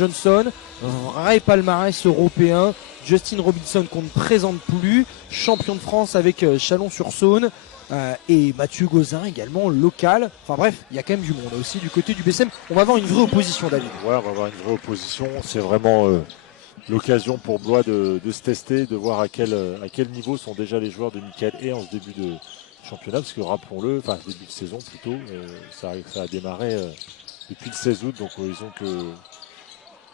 Johnson, vrai palmarès européen. Justin Robinson qu'on ne présente plus, champion de France avec Chalon-sur-Saône. Et Mathieu Gauzin également local. Enfin bref, il y a quand même du monde aussi du côté du BCM. On va avoir une vraie opposition, David. Ouais, on va avoir une vraie opposition. C'est vraiment l'occasion pour Blois de se tester, de voir à quel niveau sont déjà les joueurs de Michael et en ce début de championnat. Parce que rappelons-le, enfin début de saison plutôt, ça a démarré depuis le 16 août. Donc ils ont que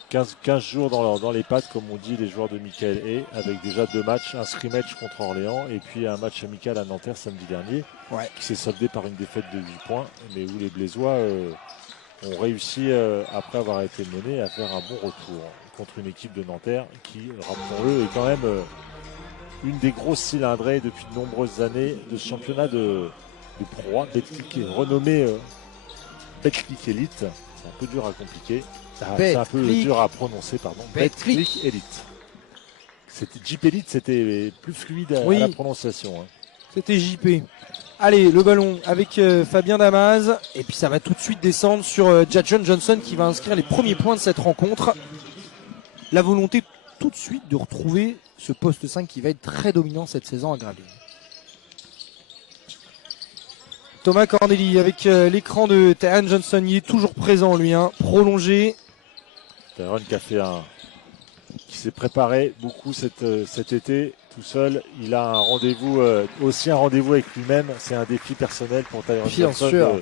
15 jours dans les pattes, comme on dit, les joueurs de Michael et avec déjà 2 matchs, un scrimmage contre Orléans et puis un match amical à Nanterre samedi dernier, qui s'est soldé par une défaite de 8 points, mais où les Blésois ont réussi, après avoir été menés, à faire un bon retour contre une équipe de Nanterre qui, rappelons-le, est quand même une des grosses cylindrées depuis de nombreuses années de ce championnat de Pro A, renommé Betclic Elite. C'est un peu dur à compliquer. C'est un peu dur à prononcer, pardon. Betclic Elite. C'était JP Elite, c'était plus fluide à la prononciation. C'était JP. Allez, le ballon avec Fabien Damas. Et puis ça va tout de suite descendre sur Jadjon Johnson qui va inscrire les premiers points de cette rencontre. La volonté tout de suite de retrouver ce poste 5 qui va être très dominant cette saison à Gravelines. Thomas Corneli avec l'écran de Tyron Johnson, il est toujours présent lui, prolongé. Tyron qui s'est préparé beaucoup cet été tout seul. Il a un rendez-vous, aussi un rendez-vous avec lui-même. C'est un défi personnel pour Tyron Johnson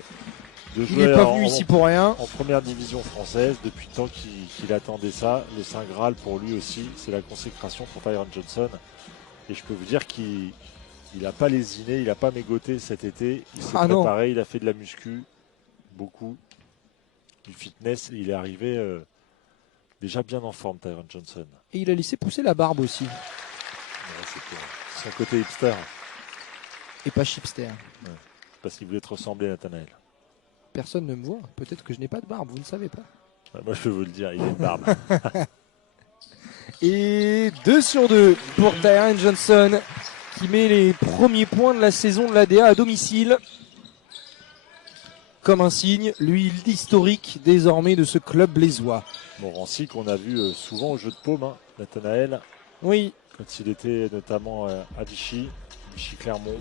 de jouer. Il n'est pas venu ici pour rien. En première division française depuis le temps qu'il attendait ça. Le Saint Graal pour lui aussi, c'est la consécration pour Tyron Johnson. Et je peux vous dire qu'il n'a pas lésiné, il n'a pas mégoté cet été. Il s'est préparé, il a fait de la muscu, beaucoup, du fitness. Et il est arrivé déjà bien en forme, Tyron Johnson. Et il a laissé pousser la barbe aussi. Ouais, c'est son côté hipster. Et pas chipster. Ouais, parce qu'il voulait te ressembler à Nathanaël. Personne ne me voit. Peut-être que je n'ai pas de barbe, vous ne savez pas. Ouais, moi, je peux vous le dire, il a une barbe. Et 2 sur 2 pour Tyron Johnson qui met les premiers points de la saison de l'ADA à domicile. Comme un signe, lui, l'historique désormais de ce club blésois. Morancy qu'on a vu souvent au jeu de paume, Nathanaël. Oui. Quand il était notamment à Vichy Clermont.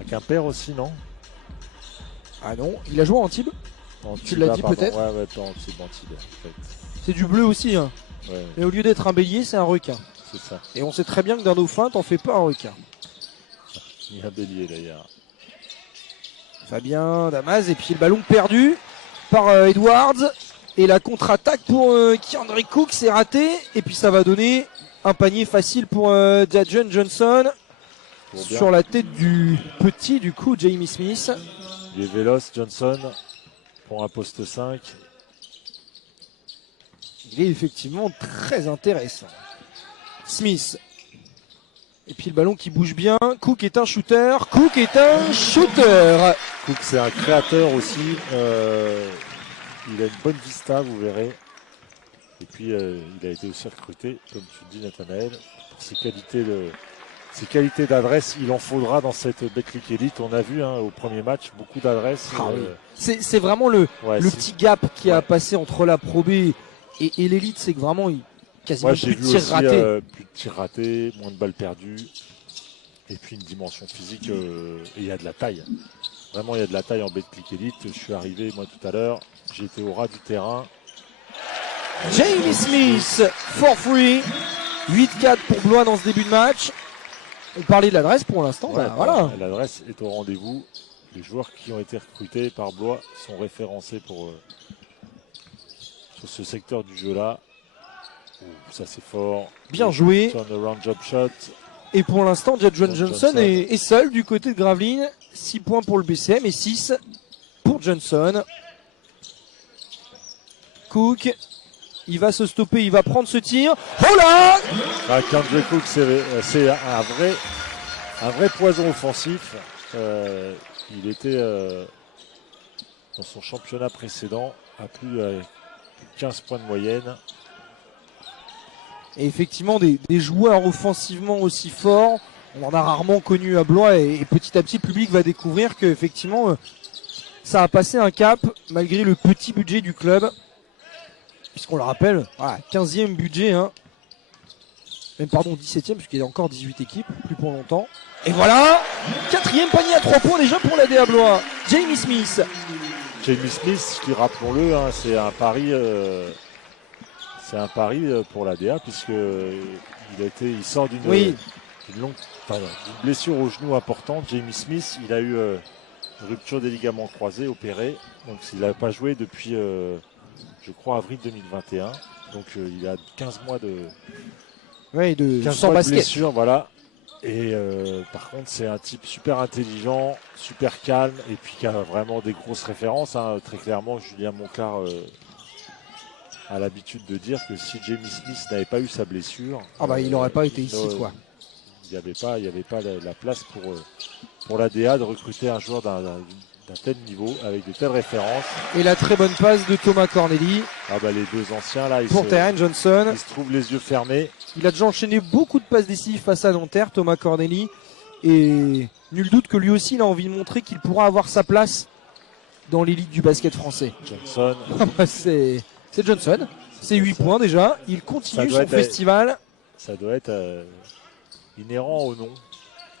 À Quimper aussi, non? Ah non, il a joué en Antibes. Tu l'as dit peut-être? Ouais, pas Antibes, en fait. C'est du bleu aussi. Ouais. Mais au lieu d'être un bélier, c'est un requin. C'est ça. Et on sait très bien que dans nos feintes, on fait pas un requin. Ni un bélier d'ailleurs. Fabien Damas, et puis le ballon perdu par Edwards. Et la contre-attaque pour Keandre Cook, c'est raté. Et puis ça va donner un panier facile pour Jadjon Johnson. Sur la tête du petit, du coup, Jamie Smith. Il est véloce, Johnson, pour un poste 5. Il est effectivement très intéressant. Smith. Et puis le ballon qui bouge bien. Cook est un shooter. Cook, c'est un créateur aussi. Il a une bonne vista, vous verrez. Et puis il a été aussi recruté, comme tu dis, Nathanaël, pour ses qualités d'adresse. Il en faudra dans cette Betclic Elite. On a vu au premier match beaucoup d'adresses. C'est vraiment le petit gap qui a passé entre la Pro B et l'élite, c'est que vraiment quasiment plus de tirs ratés. Plus de tirs ratés, moins de balles perdues. Et puis une dimension physique. Et il y a de la taille. Vraiment, il y a de la taille en Betclic Elite. Je suis arrivé, moi, tout à l'heure. J'étais au ras du terrain. Jamie Smith, for free. 8-4 pour Blois dans ce début de match. On parlait de l'adresse pour l'instant. Voilà. L'adresse est au rendez-vous. Les joueurs qui ont été recrutés par Blois sont référencés sur ce secteur du jeu-là. Ça, c'est fort. Bien joué. Turnaround job shot. Et pour l'instant, Jadjon Johnson est seul du côté de Gravelines. 6 points pour le BCM et 6 pour Johnson. Cook, il va se stopper, il va prendre ce tir. Oh là! Keandre Cook, c'est un vrai poison offensif. Il était dans son championnat précédent à plus de 15 points de moyenne. Et effectivement, des joueurs offensivement aussi forts, on en a rarement connu à Blois et petit à petit le public va découvrir qu'effectivement ça a passé un cap malgré le petit budget du club. puisqu'on le rappelle, voilà, 15e budget, hein. Même pardon, 17e, puisqu'il y a encore 18 équipes, plus pour longtemps. Et voilà, 4e panier à 3 points déjà pour la DA Blois. Jamie Smith. Jamie Smith, qui rappelons-le, hein, c'est un pari pour la DA, puisque il sort d'une d'une blessure au genou importante. Jamie Smith, il a eu une rupture des ligaments croisés, opéré, donc il n'a pas joué depuis, je crois, avril 2021. Donc il a 15 mois de, sans basket. Blessure, voilà. Et par contre, c'est un type super intelligent, super calme, et puis qui a vraiment des grosses références. Hein. Très clairement, Julien Monclar a l'habitude de dire que si Jamie Smith n'avait pas eu sa blessure, il n'aurait pas été ici, quoi. Il n'y avait pas la place pour l'ADA de recruter un joueur d'un tel niveau, avec de telles références. Et la très bonne passe de Thomas Corneli. Les deux anciens, là, pour Tyrion Johnson. Ils se trouvent les yeux fermés. Il a déjà enchaîné beaucoup de passes décisives face à Nanterre, Thomas Corneli. Et nul doute que lui aussi, il a envie de montrer qu'il pourra avoir sa place dans l'élite du basket français. Johnson. C'est Johnson. C'est 8 points déjà. Il continue son festival. Ça doit être inhérent au nom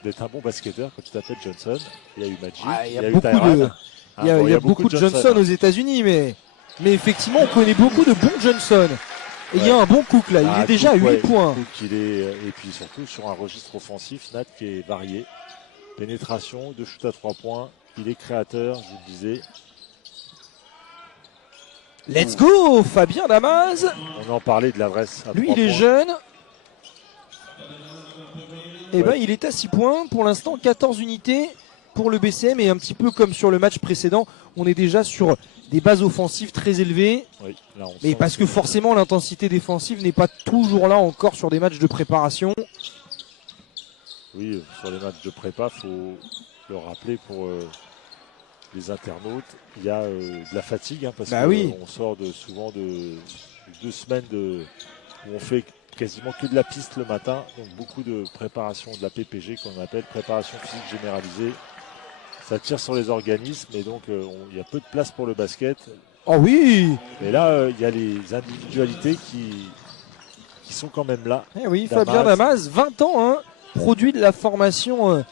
d'être un bon basketteur quand tu t'appelles Johnson. Il y a eu Magic, il y a eu Tyrann. Il y a beaucoup de Johnson aux États-Unis, mais effectivement, on connaît beaucoup de bons Johnson. Et il y a un bon Cook là, il est déjà à 8 points. Cook, et puis surtout sur un registre offensif, Nat, qui est varié. Pénétration, de shoot à 3 points. Il est créateur, je vous le disais. Let's go, Fabien Damas. On en parlait de l'adresse. Lui, il est jeune. Et il est à 6 points. Pour l'instant, 14 unités pour le BCM. Et un petit peu comme sur le match précédent, on est déjà sur des bases offensives très élevées. Oui, là, mais parce que forcément, l'intensité défensive n'est pas toujours là encore sur des matchs de préparation. Oui, sur les matchs de prépa, il faut le rappeler pour les internautes. Il y a de la fatigue, hein, parce qu'on sort souvent de 2 semaines où on fait quasiment que de la piste le matin, donc beaucoup de préparation, de la PPG qu'on appelle préparation physique généralisée. Ça tire sur les organismes et donc il y a peu de place pour le basket. Oh oui. Et là, il y a les individualités qui sont quand même là. Eh oui, Fabien Damas, 20 ans, hein, produit de la formation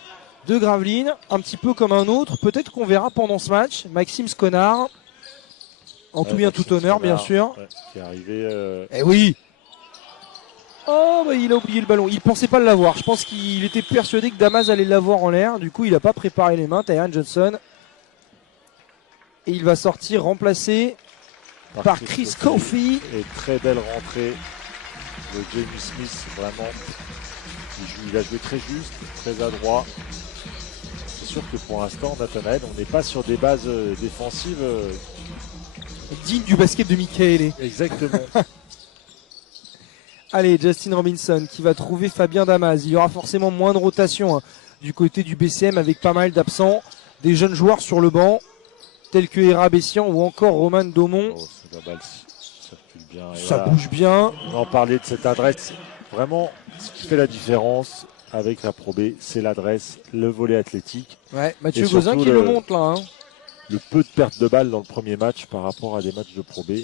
de Gravelines, un petit peu comme un autre. Peut-être qu'on verra pendant ce match Maxime Sconard, en tout bien tout honneur, bien sûr. Qui est arrivé. Eh oui. Oh, il a oublié le ballon. Il pensait pas l'avoir. Je pense qu'il était persuadé que Damas allait l'avoir en l'air. Du coup, il n'a pas préparé les mains. Tyrion Johnson. Et il va sortir remplacé par Chris Coffey. Et très belle rentrée de Jamie Smith, vraiment. Il a joué très juste, très adroit. C'est sûr que pour l'instant, Nathanaël, on n'est pas sur des bases défensives dignes du basket de Michael. Exactement. Allez, Justin Robinson qui va trouver Fabien Damas. Il y aura forcément moins de rotation du côté du BCM avec pas mal d'absents. Des jeunes joueurs sur le banc, tels que Héra Bessian ou encore Roman Daumont. Oh, la balle circule bien. Ça bouge bien. On en parlait de cette adresse. Vraiment, ce qui fait la différence avec la Pro B, c'est l'adresse, le volet athlétique. Ouais, Mathieu Gauzin qui le monte là. Le peu de perte de balles dans le premier match par rapport à des matchs de Pro B.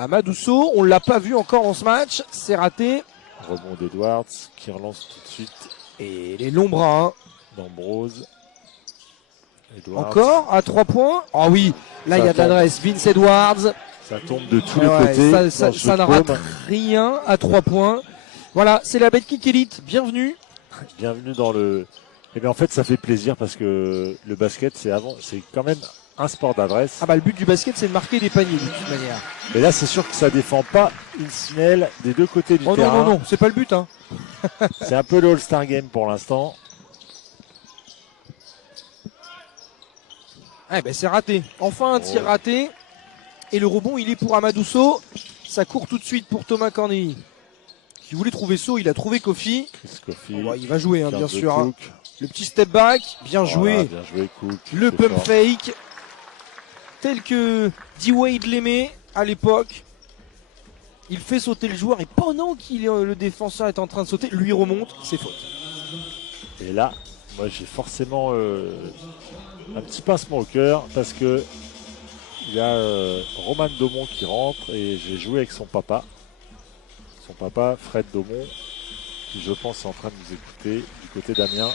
Amadousso, on ne l'a pas vu encore dans ce match, c'est raté. Rebond d'Edwards qui relance tout de suite. Et les longs bras. D'Ambrose. Edwards. Encore à 3 points. Ah oui, là il y a de l'adresse. Vince Edwards. Ça tombe de tous les côtés. Ça ne rate rien à 3 points. Voilà, c'est la BetKick Elite. Bienvenue. Bienvenue dans le. Eh bien en fait ça fait plaisir parce que le basket c'est quand même un sport d'adresse. Le but du basket c'est de marquer des paniers de toute manière. Mais là c'est sûr que ça défend pas une sinelle des deux côtés du terrain. Non, c'est pas le but. C'est un peu le All-Star Game pour l'instant. C'est raté. Enfin un tir raté. Et le rebond il est pour Amadousso. Ça court tout de suite pour Thomas Corneli. Qui voulait trouver Saut, il a trouvé Kofi. Il va jouer bien sûr. Le petit step back, bien joué. Bien joué Cook. Le pump fake. Tel que D-Wade l'aimait à l'époque. Il fait sauter le joueur et pendant que le défenseur est en train de sauter, lui remonte, c'est faute. Et là, moi j'ai forcément un petit pincement au cœur parce que il y a Roman Daumont qui rentre et j'ai joué avec son papa. Son papa, Fred Daumont, qui je pense est en train de nous écouter du côté d'Amiens.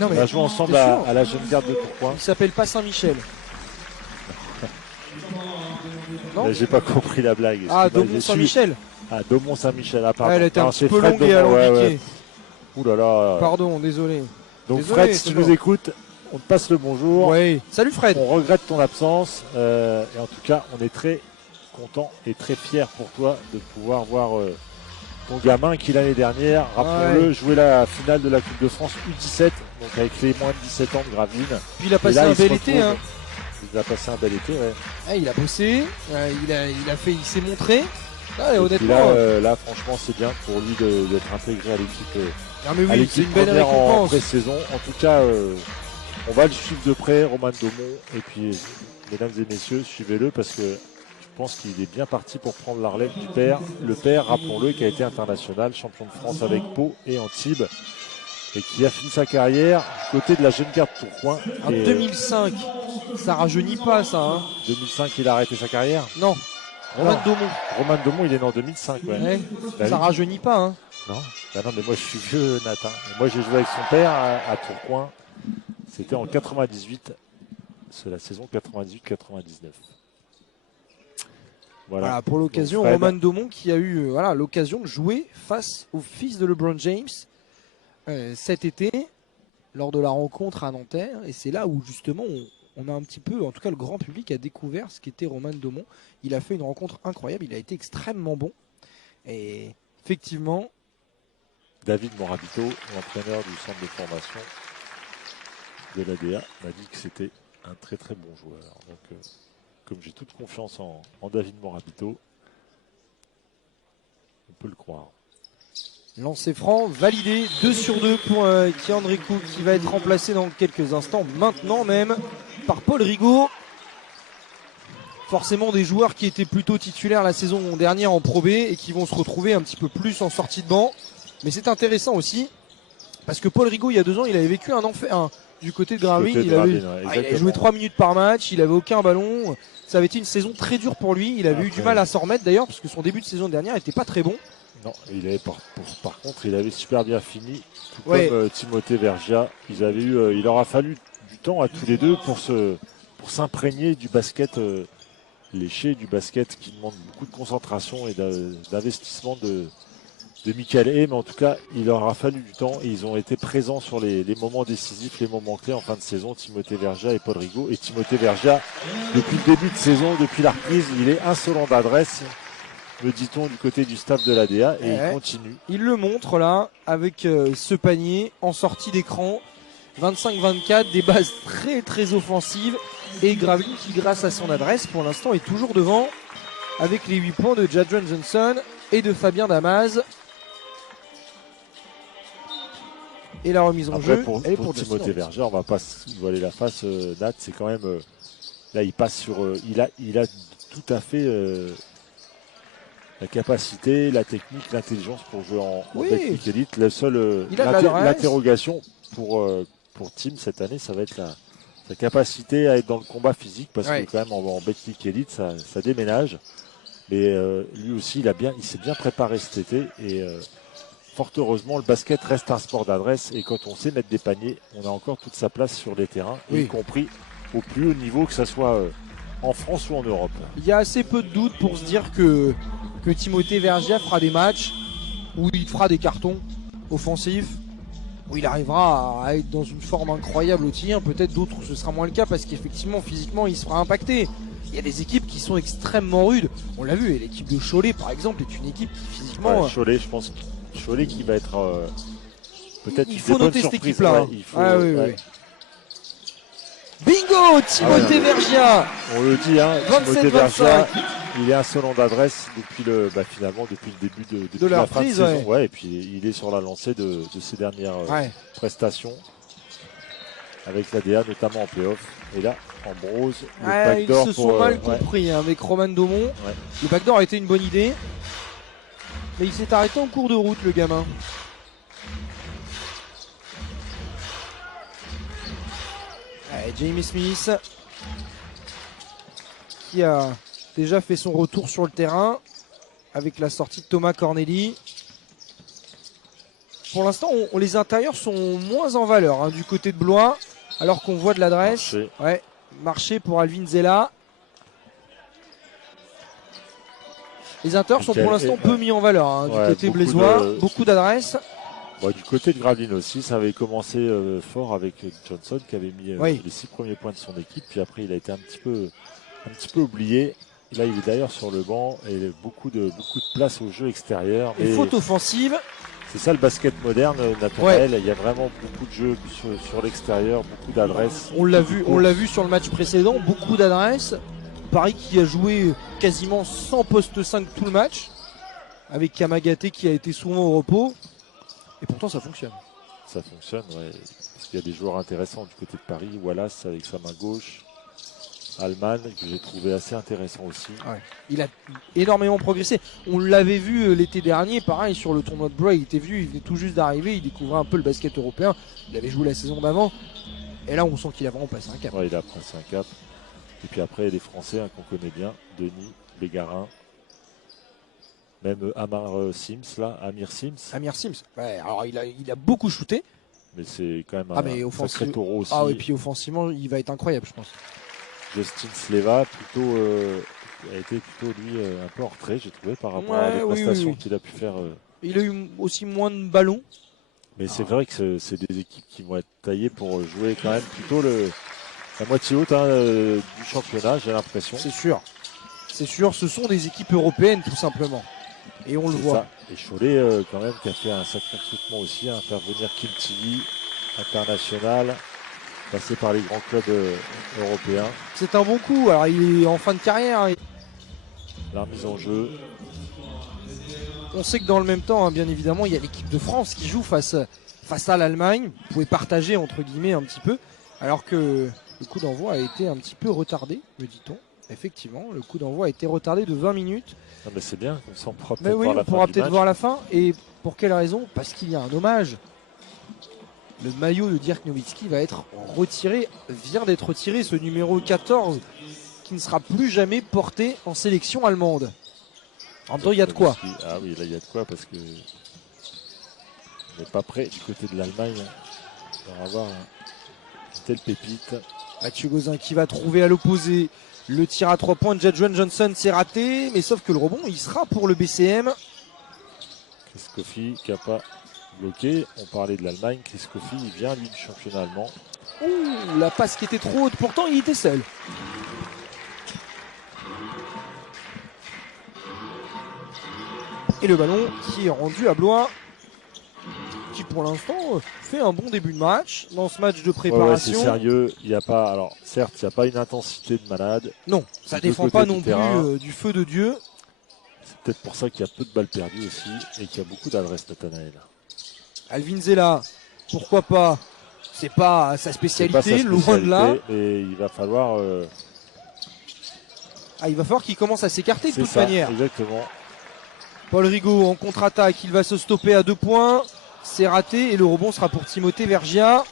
Non, mais on a joué ensemble t'es sûr à la Jeune Garde de Tourcoing. Il s'appelle pas Saint-Michel. Non, j'ai pas compris la blague. Ah, Daumont Saint-Michel. Ah, Daumont Saint-Michel, ah, pardon. Elle était un petit peu Fred longue et Daumont, alambiquée. Ouh là là. Pardon, désolé. Donc Désolé, Fred, si c'est tu bon. nous écoutes, on te passe le bonjour. Ouais. Salut Fred. On regrette ton absence et en tout cas, on est très content et très fier pour toi de pouvoir voir ton gamin qui l'année dernière, rappelons-le, jouait la finale de la Coupe de France U17, donc avec les moins de 17 ans de Gravelines. Puis il a passé un bel été. Hein. Il a passé un bel été, ouais. Ah, il a bossé, il s'est montré. Ah, et Et honnêtement. puis là, franchement, c'est bien pour lui d'être intégré à l'équipe. Ah, mais à oui, l'équipe c'est une belle première en récompense. pré-saison. En tout cas, on va le suivre de près, Roman Daumont. Et puis, mesdames et messieurs, suivez-le parce que je pense qu'il est bien parti pour prendre la relève du père. Le père, rappelons-le, qui a été international, champion de France avec Pau et Antibes. Et qui a fini sa carrière du côté de la Jeune Garde Tourcoing. En 2005, ça rajeunit pas ça. Hein. 2005, il a arrêté sa carrière. Non, Roman Daumont. Roman Daumont, il est né en 2005. Ouais. Ouais, Bah ça oui. rajeunit pas. Hein. Non. Bah non, mais moi je suis vieux, Nathan. Moi j'ai joué avec son père à Tourcoing. C'était en 98. C'est la saison 98-99. Voilà, pour l'occasion, Donc, Fred, Roman Daumont qui a eu l'occasion de jouer face au fils de LeBron James cet été lors de la rencontre à Nanterre. Et c'est là où justement on a un petit peu, en tout cas le grand public a découvert ce qu'était Roman Daumont. Il a fait une rencontre incroyable, il a été extrêmement bon. Et effectivement, David Morabito, l'entraîneur du centre de formation de l'ADA, m'a dit que c'était un très très bon joueur. Donc comme j'ai toute confiance en David Morabito, on peut le croire. lancer franc, validé, 2 sur 2 pour Kian Dricou qui va être remplacé dans quelques instants, maintenant même, par Paul Rigaud. Forcément des joueurs qui étaient plutôt titulaires la saison dernière en Pro B et qui vont se retrouver un petit peu plus en sortie de banc. Mais c'est intéressant aussi, parce que Paul Rigaud, il y a 2 ans, il avait vécu un enfer du côté de Gravelines. Il avait joué 3 minutes par match, il avait aucun ballon. Ça avait été une saison très dure pour lui. Il avait eu du mal à s'en remettre d'ailleurs, parce que son début de saison dernière n'était pas très bon. Non, il avait par contre, il avait super bien fini, tout comme Timothée Vergia. Il leur a fallu du temps à tous les deux pour s'imprégner du basket léché, du basket qui demande beaucoup de concentration et d'investissement de Michael Hay, mais en tout cas, il leur a fallu du temps et ils ont été présents sur les moments décisifs, les moments clés en fin de saison, Timothée Vergia et Paul Rigaud. Et Timothée Vergia, depuis le début de saison, depuis la reprise, il est insolent d'adresse, me dit-on du côté du staff de l'ADA, et il continue. Il le montre là, avec ce panier en sortie d'écran, 25-24, des bases très très offensives, et Gravelines qui, grâce à son adresse, pour l'instant est toujours devant, avec les 8 points de Jadron Johnson et de Fabien Damas. Et la remise en jeu, pour Timothée Vergia, on va pas se voiler la face, Nat, c'est quand même là il passe sur il a tout à fait la capacité, la technique, l'intelligence pour jouer en technique élite. La seule l'interrogation pour Tim cette année, ça va être sa capacité à être dans le combat physique, parce que quand même en Betclic élite ça déménage. Mais lui aussi il s'est bien préparé cet été et fort heureusement, le basket reste un sport d'adresse et quand on sait mettre des paniers, on a encore toute sa place sur les terrains, y compris au plus haut niveau, que ce soit en France ou en Europe. Il y a assez peu de doutes pour se dire que Timothée Vergia fera des matchs où il fera des cartons offensifs, où il arrivera à être dans une forme incroyable au tir. Peut-être d'autres, ce sera moins le cas parce qu'effectivement, physiquement, il se fera impacter. Il y a des équipes qui sont extrêmement rudes. On l'a vu, et l'équipe de Cholet, par exemple, est une équipe qui physiquement... Cholet, je pense Cholet qui va être peut-être il faut noter cette équipe-là. Oui. Bingo, Timothée Vergia. On le dit, Timothée Vergia, il est insolent d'adresse depuis le début de la fin de saison. Et puis il est sur la lancée de ses dernières prestations avec l'ADA, notamment en play-off. Et là, Ambrose, le backdoor ils se sont mal compris avec Roman Daumont. Le backdoor a été une bonne idée. Mais il s'est arrêté en cours de route, le gamin. Jamie Smith. qui a déjà fait son retour sur le terrain avec la sortie de Thomas Corneli. Pour l'instant, les intérieurs sont moins en valeur hein, du côté de Blois, alors qu'on voit de l'adresse. Ouais, marché pour Alvin Zella. Les intérieurs sont pour l'instant peu mis en valeur hein, du côté blésois. Beaucoup d'adresses. Bon, du côté de Gravelines aussi, ça avait commencé fort avec Johnson qui avait mis les 6 premiers points de son équipe. Puis après, il a été un petit peu oublié. Là, il est d'ailleurs sur le banc et beaucoup de place au jeu extérieur. Et faute offensive. C'est ça le basket moderne, Nathanaël. Il y a vraiment beaucoup de jeux sur l'extérieur, beaucoup d'adresses. On l'a vu sur le match précédent, beaucoup d'adresses. Paris qui a joué quasiment sans poste 5 tout le match, avec Kamagaté qui a été souvent au repos. Et pourtant ça fonctionne. Ça fonctionne, ouais. Parce qu'il y a des joueurs intéressants du côté de Paris. Wallace avec sa main gauche. Alman, que j'ai trouvé assez intéressant aussi. Ouais. Il a énormément progressé. On l'avait vu l'été dernier, pareil, sur le tournoi de Blois. Il était venu, il venait tout juste d'arriver. Il découvrait un peu le basket européen. Il avait joué la saison d'avant. Et là, on sent qu'il a vraiment passé un cap. Ouais, il a passé un cap. Et puis après, les Français hein, qu'on connaît bien. Denis, Bégarin. Même Amir Sims. Amir Sims. Ouais, alors il a beaucoup shooté. Mais c'est quand même un sacré taureau aussi. Ah, et puis offensivement, il va être incroyable, je pense. Justin Sleva, a été plutôt lui un peu en retrait, j'ai trouvé, par rapport à la prestation qu'il a pu faire. Il a eu aussi moins de ballons. Mais c'est vrai que c'est des équipes qui vont être taillées pour jouer quand même plutôt la moitié haute du championnat, j'ai l'impression. C'est sûr. C'est sûr, ce sont des équipes européennes tout simplement. Et on le voit. Ça. Et Cholet quand même qui a fait un sacré recrutement aussi, faire venir Kim Tilly, international, passé par les grands clubs européens. C'est un bon coup, alors il est en fin de carrière. La remise en jeu. On sait que dans le même temps, hein, bien évidemment, il y a l'équipe de France qui joue face à l'Allemagne. Vous pouvez partager entre guillemets un petit peu, alors que le coup d'envoi a été un petit peu retardé, me dit-on. Effectivement, le coup d'envoi a été retardé de 20 minutes. Non mais c'est bien, comme ça on pourra peut-être voir la fin. Et pour quelle raison? Parce qu'il y a un hommage. Le maillot de Dirk Nowitzki va être retiré, vient d'être retiré, ce numéro 14 qui ne sera plus jamais porté en sélection allemande. En même temps, il y a de quoi. Ah oui, là il y a de quoi parce que on n'est pas prêt du côté de l'Allemagne. On va avoir une telle pépite. Mathieu Gauzin qui va trouver à l'opposé. Le tir à 3 points de Jadjuan Johnson, c'est raté, mais sauf que le rebond, il sera pour le BCM. Chris Coffey qui n'a pas bloqué. On parlait de l'Allemagne. Chris Coffey, il vient lui du championnat allemand. Ouh, la passe qui était trop haute, pourtant il était seul. Et le ballon qui est rendu à Blois, qui pour l'instant fait un bon début de match dans ce match de préparation. Ouais, c'est sérieux, il n'y a pas, alors certes il n'y a pas une intensité de malade. Non, ça défend pas non plus du feu de Dieu. C'est peut-être pour ça qu'il y a peu de balles perdues aussi et qu'il y a beaucoup d'adresses, Nathanaël. Alvin Zella, pourquoi pas, c'est pas sa spécialité, loin de là. Et il va falloir... il va falloir qu'il commence à s'écarter de toute manière. Exactement. Paul Rigaud en contre-attaque, il va se stopper à 2 points. C'est raté et le rebond sera pour Timothée Vergia.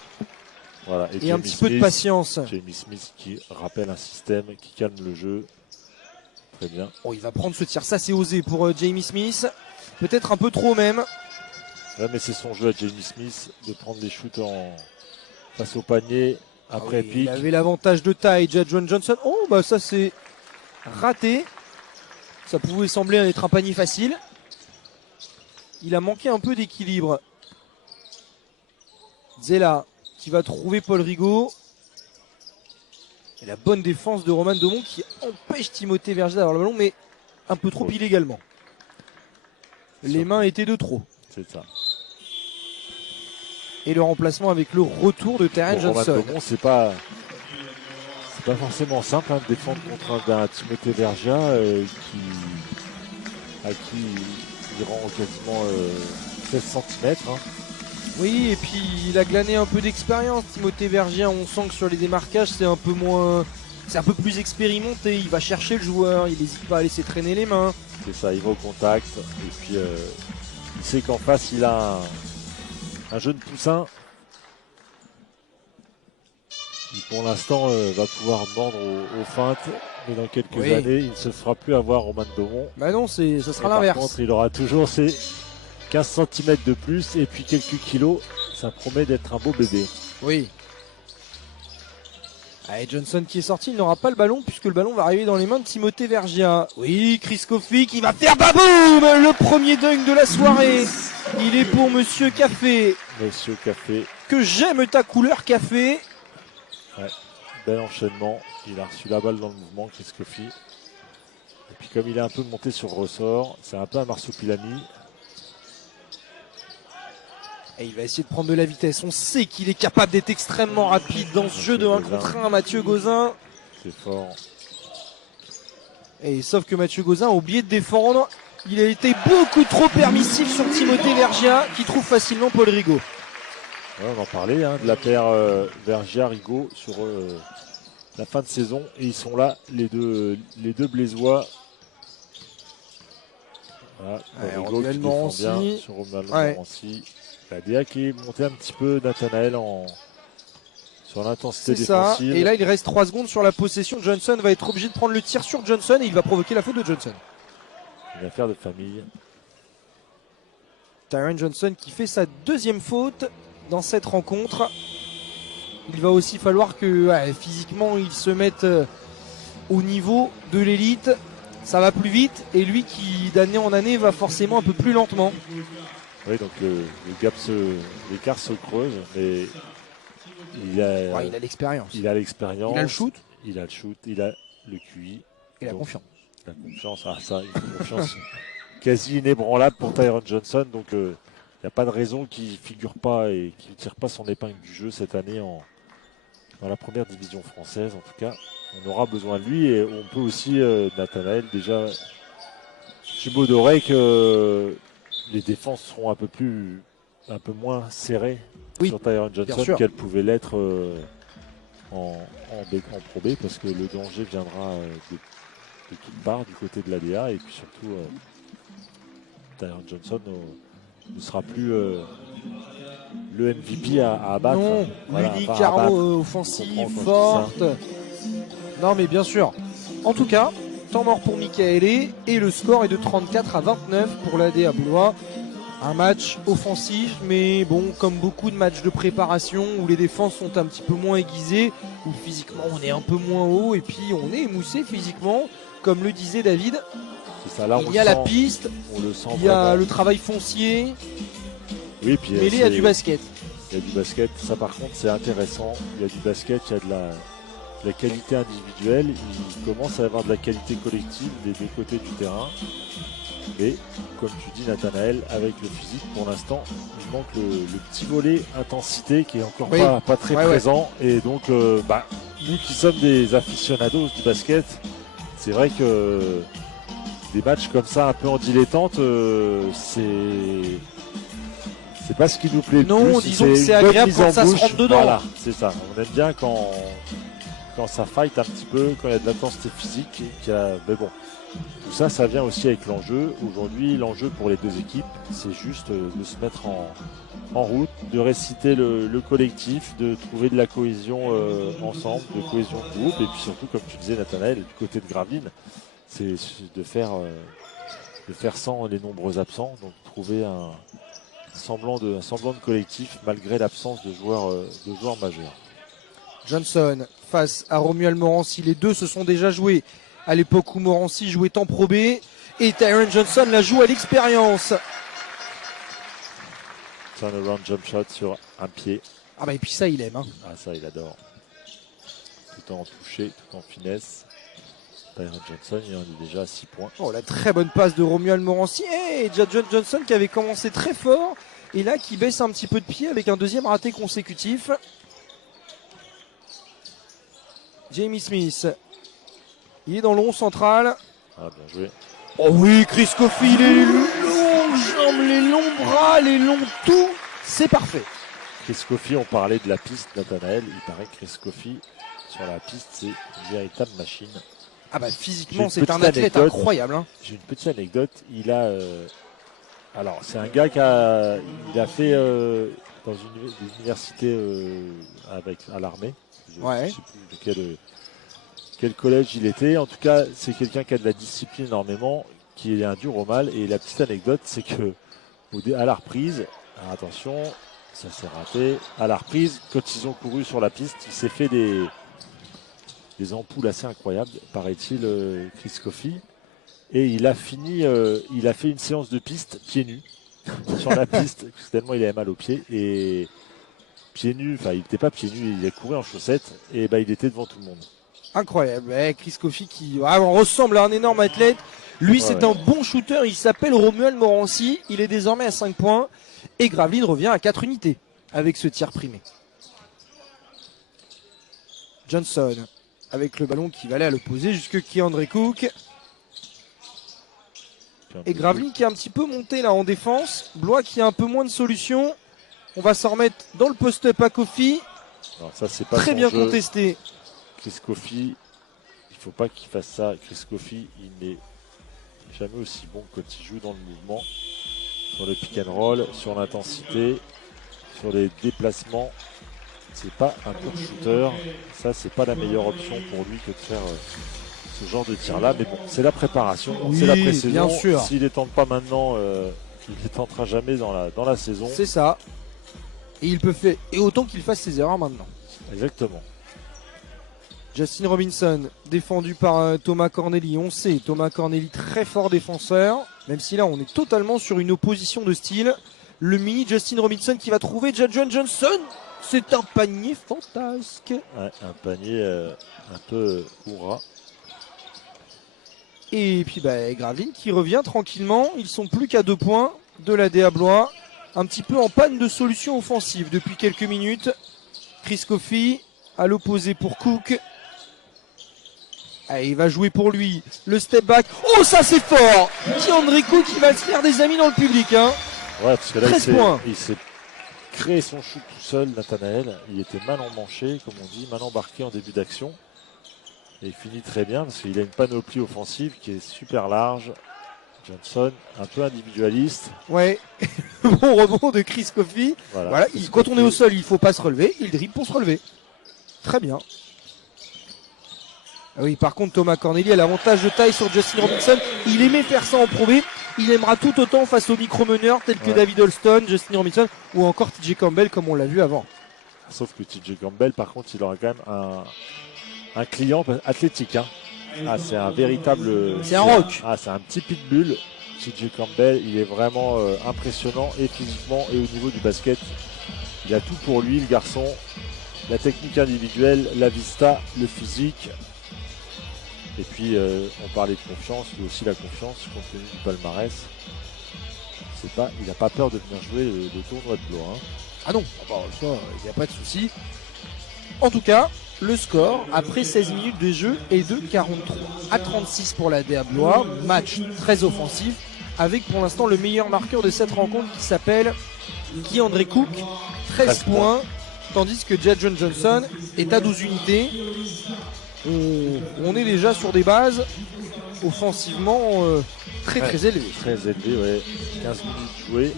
Voilà. Et un petit peu de patience. Jamie Smith qui rappelle un système, qui calme le jeu. Très bien. Oh, il va prendre ce tir. Ça, c'est osé pour Jamie Smith. Peut-être un peu trop même. Ouais, mais c'est son jeu à Jamie Smith de prendre des shoots face au panier après pique. Il avait l'avantage de taille, Jadjuan Johnson. Oh, bah ça, c'est raté. Ça pouvait sembler être un panier facile. Il a manqué un peu d'équilibre. Zella qui va trouver Paul Rigaud. Et la bonne défense de Roman Domon qui empêche Timothée Verger d'avoir le ballon, mais un peu trop illégalement. Les mains étaient de trop. C'est ça. Et le remplacement avec le retour de Terence Johnson. Roman Domon, c'est pas forcément simple de défendre contre un Timothée Vergia à qui il rend quasiment 16 cm. Oui, et puis il a glané un peu d'expérience. Timothée Vergia, on sent que sur les démarquages, c'est un peu plus expérimenté. Il va chercher le joueur, il n'hésite pas à laisser traîner les mains. C'est ça, il va au contact. Et puis il sait qu'en face, il a un jeune poussin qui pour l'instant va pouvoir mordre aux feintes mais dans quelques Oui. années, il ne se fera plus avoir Romain Daumont. Bah non, ça sera Par l'inverse. contre, il aura toujours ses 15 cm de plus et puis quelques kilos. Ça promet d'être un beau bébé. Oui. Allez, Johnson qui est sorti, il n'aura pas le ballon puisque le ballon va arriver dans les mains de Timothée Vergia. Oui, Chris Coffey qui va faire baboum, le premier dunk de la soirée. Il est pour Monsieur Café. Monsieur Café, Que j'aime ta couleur café. bel enchaînement. Il a reçu la balle dans le mouvement, Chris Coffey. Et puis comme il est un peu monté sur ressort, c'est un peu un marsupilami. Et il va essayer de prendre de la vitesse. On sait qu'il est capable d'être extrêmement rapide dans ce jeu de 1 contre 1, Mathieu Gauzin. C'est fort. Et sauf que Mathieu Gauzin a oublié de défendre. Il a été beaucoup trop permissif sur Timothée Vergia qui trouve facilement Paul Rigaud. Ouais, on en parlait de la paire Vergia-Rigaud sur la fin de saison. Et ils sont là, les deux Blésois. Voilà, Ouais, Rigaud Romuald qui défend Morancy. bien sur Romuald Ouais. Morancy. La DA qui est monté un petit peu, Nathanaël sur l'intensité C'est ça. défensive. Et là, il reste 3 secondes sur la possession. Johnson va être obligé de prendre le tir sur Johnson et il va provoquer la faute de Johnson. Une affaire de famille. Tyron Johnson qui fait sa deuxième faute dans cette rencontre. Il va aussi falloir que physiquement il se mette au niveau de l'élite. Ça va plus vite et lui qui d'année en année va forcément un peu plus lentement. Oui, donc l'écart se creuse, mais il a Il a l'expérience. il a l'expérience. Il a le shoot Il a le shoot, il a le QI. et la Donc, confiance. La confiance, une confiance quasi inébranlable pour Tyron Johnson. Donc il n'y a pas de raison qu'il ne figure pas et qu'il ne tire pas son épingle du jeu cette année dans la première division française. En tout cas, on aura besoin de lui et on peut aussi, Nathanaël, déjà, subodoré que les défenses seront un peu moins serrées sur Tyron Johnson qu'elles pouvaient l'être en Pro B parce que le danger viendra de toutes parts du côté de l'ADA et puis surtout Tyron Johnson ne sera plus le MVP à abattre. Non, l'unique arme offensive forte. Non mais bien sûr. En tout cas, temps mort pour Michaele et le score est de 34-29 pour l'ADA Boulois. Un match offensif, mais bon, comme beaucoup de matchs de préparation où les défenses sont un petit peu moins aiguisées, où physiquement on est un peu moins haut et puis on est émoussé physiquement, comme le disait David. Ça, là, il y a la piste, il y a le travail foncier, oui, puis mêlé à du basket. Il y a du basket, ça par contre c'est intéressant. Il y a du basket, il y a de la qualité individuelle, il commence à y avoir de la qualité collective des deux côtés du terrain. Mais comme tu dis Nathanaël, avec le physique pour l'instant, il manque le petit volet intensité qui est encore pas très présent. Et donc nous qui sommes des aficionados du basket, c'est vrai que des matchs comme ça un peu en dilettante, c'est pas ce qui nous plaît le plus. Non, disons que c'est agréable quand ça se rentre dedans. Voilà, c'est ça. On aime bien quand ça fight un petit peu, quand il y a de l'intensité physique. Mais bon, tout ça, ça vient aussi avec l'enjeu. Aujourd'hui, l'enjeu pour les deux équipes, c'est juste de se mettre en route, de réciter le collectif, de trouver de la cohésion ensemble, de cohésion de groupe. Et puis surtout, comme tu disais Nathanaël, du côté de Gravelines, c'est de faire sans les nombreux absents. Donc trouver un semblant de collectif malgré l'absence de joueurs majeurs. Johnson face à Romuald Morancy, les deux se sont déjà joués à l'époque où Morancy jouait en Pro B et Tyron Johnson la joue à l'expérience. Turnaround jump shot sur un pied. Ah bah et puis ça il aime. Ah ça il adore. Tout en toucher, tout en finesse. Tyron Johnson il en est déjà à 6 points. Oh la très bonne passe de Romuald Morancy. Et Jadon Johnson qui avait commencé très fort et là qui baisse un petit peu de pied avec un deuxième raté consécutif. Jamie Smith, il est dans le rond central. Ah bien joué. Oh oui, Chris Coffey, les longues jambes, les longs bras, les longs tout, c'est parfait. Chris Coffey, on parlait de la piste, Nathanaël. Il paraît que Chris Coffey, sur la piste, c'est une véritable machine. Ah bah physiquement, c'est un athlète incroyable. Hein. J'ai une petite anecdote. Il a... alors, c'est un gars qui a fait dans des universités à l'armée. Je ne sais plus de quel collège il était. En tout cas, c'est quelqu'un qui a de la discipline énormément, qui est un dur au mal. Et la petite anecdote, c'est que à la reprise, alors attention, ça s'est raté. À la reprise, quand ils ont couru sur la piste, il s'est fait des ampoules assez incroyables, paraît-il, Chris Coffey. Et il a fait une séance de piste pieds nus sur la piste, tellement il avait mal aux pieds. Et pieds nus, enfin il n'était pas pieds nus, il a couru en chaussettes et il était devant tout le monde. Incroyable. Chris Coffey qui vraiment ressemble à un énorme athlète. Lui, c'est un bon shooter. Il s'appelle Romuald Morancy. Il est désormais à 5 points. Et Gravelines revient à 4 unités avec ce tir primé. Johnson avec le ballon qui va aller à l'opposé jusque Keandre Cook. Et Gravelines qui est un petit peu monté là en défense. Blois qui a un peu moins de solutions. On va s'en remettre dans le post-up à Coffey. Ça, c'est pas très bien jeu. Contesté. Chris Coffey, il ne faut pas qu'il fasse ça. Chris Coffey, il n'est jamais aussi bon quand il joue dans le mouvement, sur le pick and roll, sur l'intensité, sur les déplacements. C'est pas un pur shooter. Ça, c'est pas la meilleure option pour lui que de faire ce genre de tir là. Mais bon, c'est la préparation, c'est la pré-saison. Bien sûr. S'il ne les tente pas maintenant, il ne les tentera jamais dans la saison. C'est ça. Et il peut faire, et autant qu'il fasse ses erreurs maintenant. Exactement. Justin Robinson, défendu par Thomas Corneli. On sait, Thomas Corneli, très fort défenseur. Même si là, on est totalement sur une opposition de style. Le mini Justin Robinson qui va trouver Jadjuan Johnson. C'est un panier fantasque. Ouais, un panier un peu hurrah. Et puis Gravelines qui revient tranquillement. Ils sont plus qu'à 2 points de la DA Blois. Un petit peu en panne de solution offensive depuis quelques minutes. Chris Coffey à l'opposé pour Cook. Allez, il va jouer pour lui. Le step back. Oh, ça c'est fort. Keandre Cook qui va se faire des amis dans le public. Hein. Ouais, parce que là, 13 points. Il s'est créé son shoot tout seul, Nathanaël. Il était mal emmanché, comme on dit, mal embarqué en début d'action. Et il finit très bien parce qu'il a une panoplie offensive qui est super large. Johnson, un peu individualiste. Ouais, bon rebond de Chris Coffey. Voilà. Quand on est au sol, il ne faut pas se relever. Il dribble pour se relever. Très bien. Ah oui, par contre, Thomas Corneli a l'avantage de taille sur Justin Robinson. Il aimait faire ça en Pro B. Il aimera tout autant face aux micro-meneurs tels que David Holston, Justin Robinson ou encore TJ Campbell comme on l'a vu avant. Sauf que TJ Campbell, par contre, il aura quand même un client athlétique. Hein. Ah, c'est un véritable... C'est un rock. Ah, c'est un petit pitbull. TJ Campbell, il est vraiment impressionnant et physiquement et au niveau du basket. Il a tout pour lui, le garçon. La technique individuelle, la vista, le physique. Et puis, on parlait de confiance, lui aussi la confiance, compte tenu du palmarès. Il n'a pas peur de venir jouer le tournoi de Blois. Hein. Ah non, ça, il n'y a pas de souci. En tout cas, le score, après 16 minutes de jeu, est de 43 à 36 pour la DA Blois. Match très offensif, avec pour l'instant le meilleur marqueur de cette rencontre qui s'appelle Keandre Cook, 13 points. Tandis que Jadjuan Johnson est à 12 unités. On est déjà sur des bases offensivement très élevées. Très élevées, ouais. 15 minutes jouées,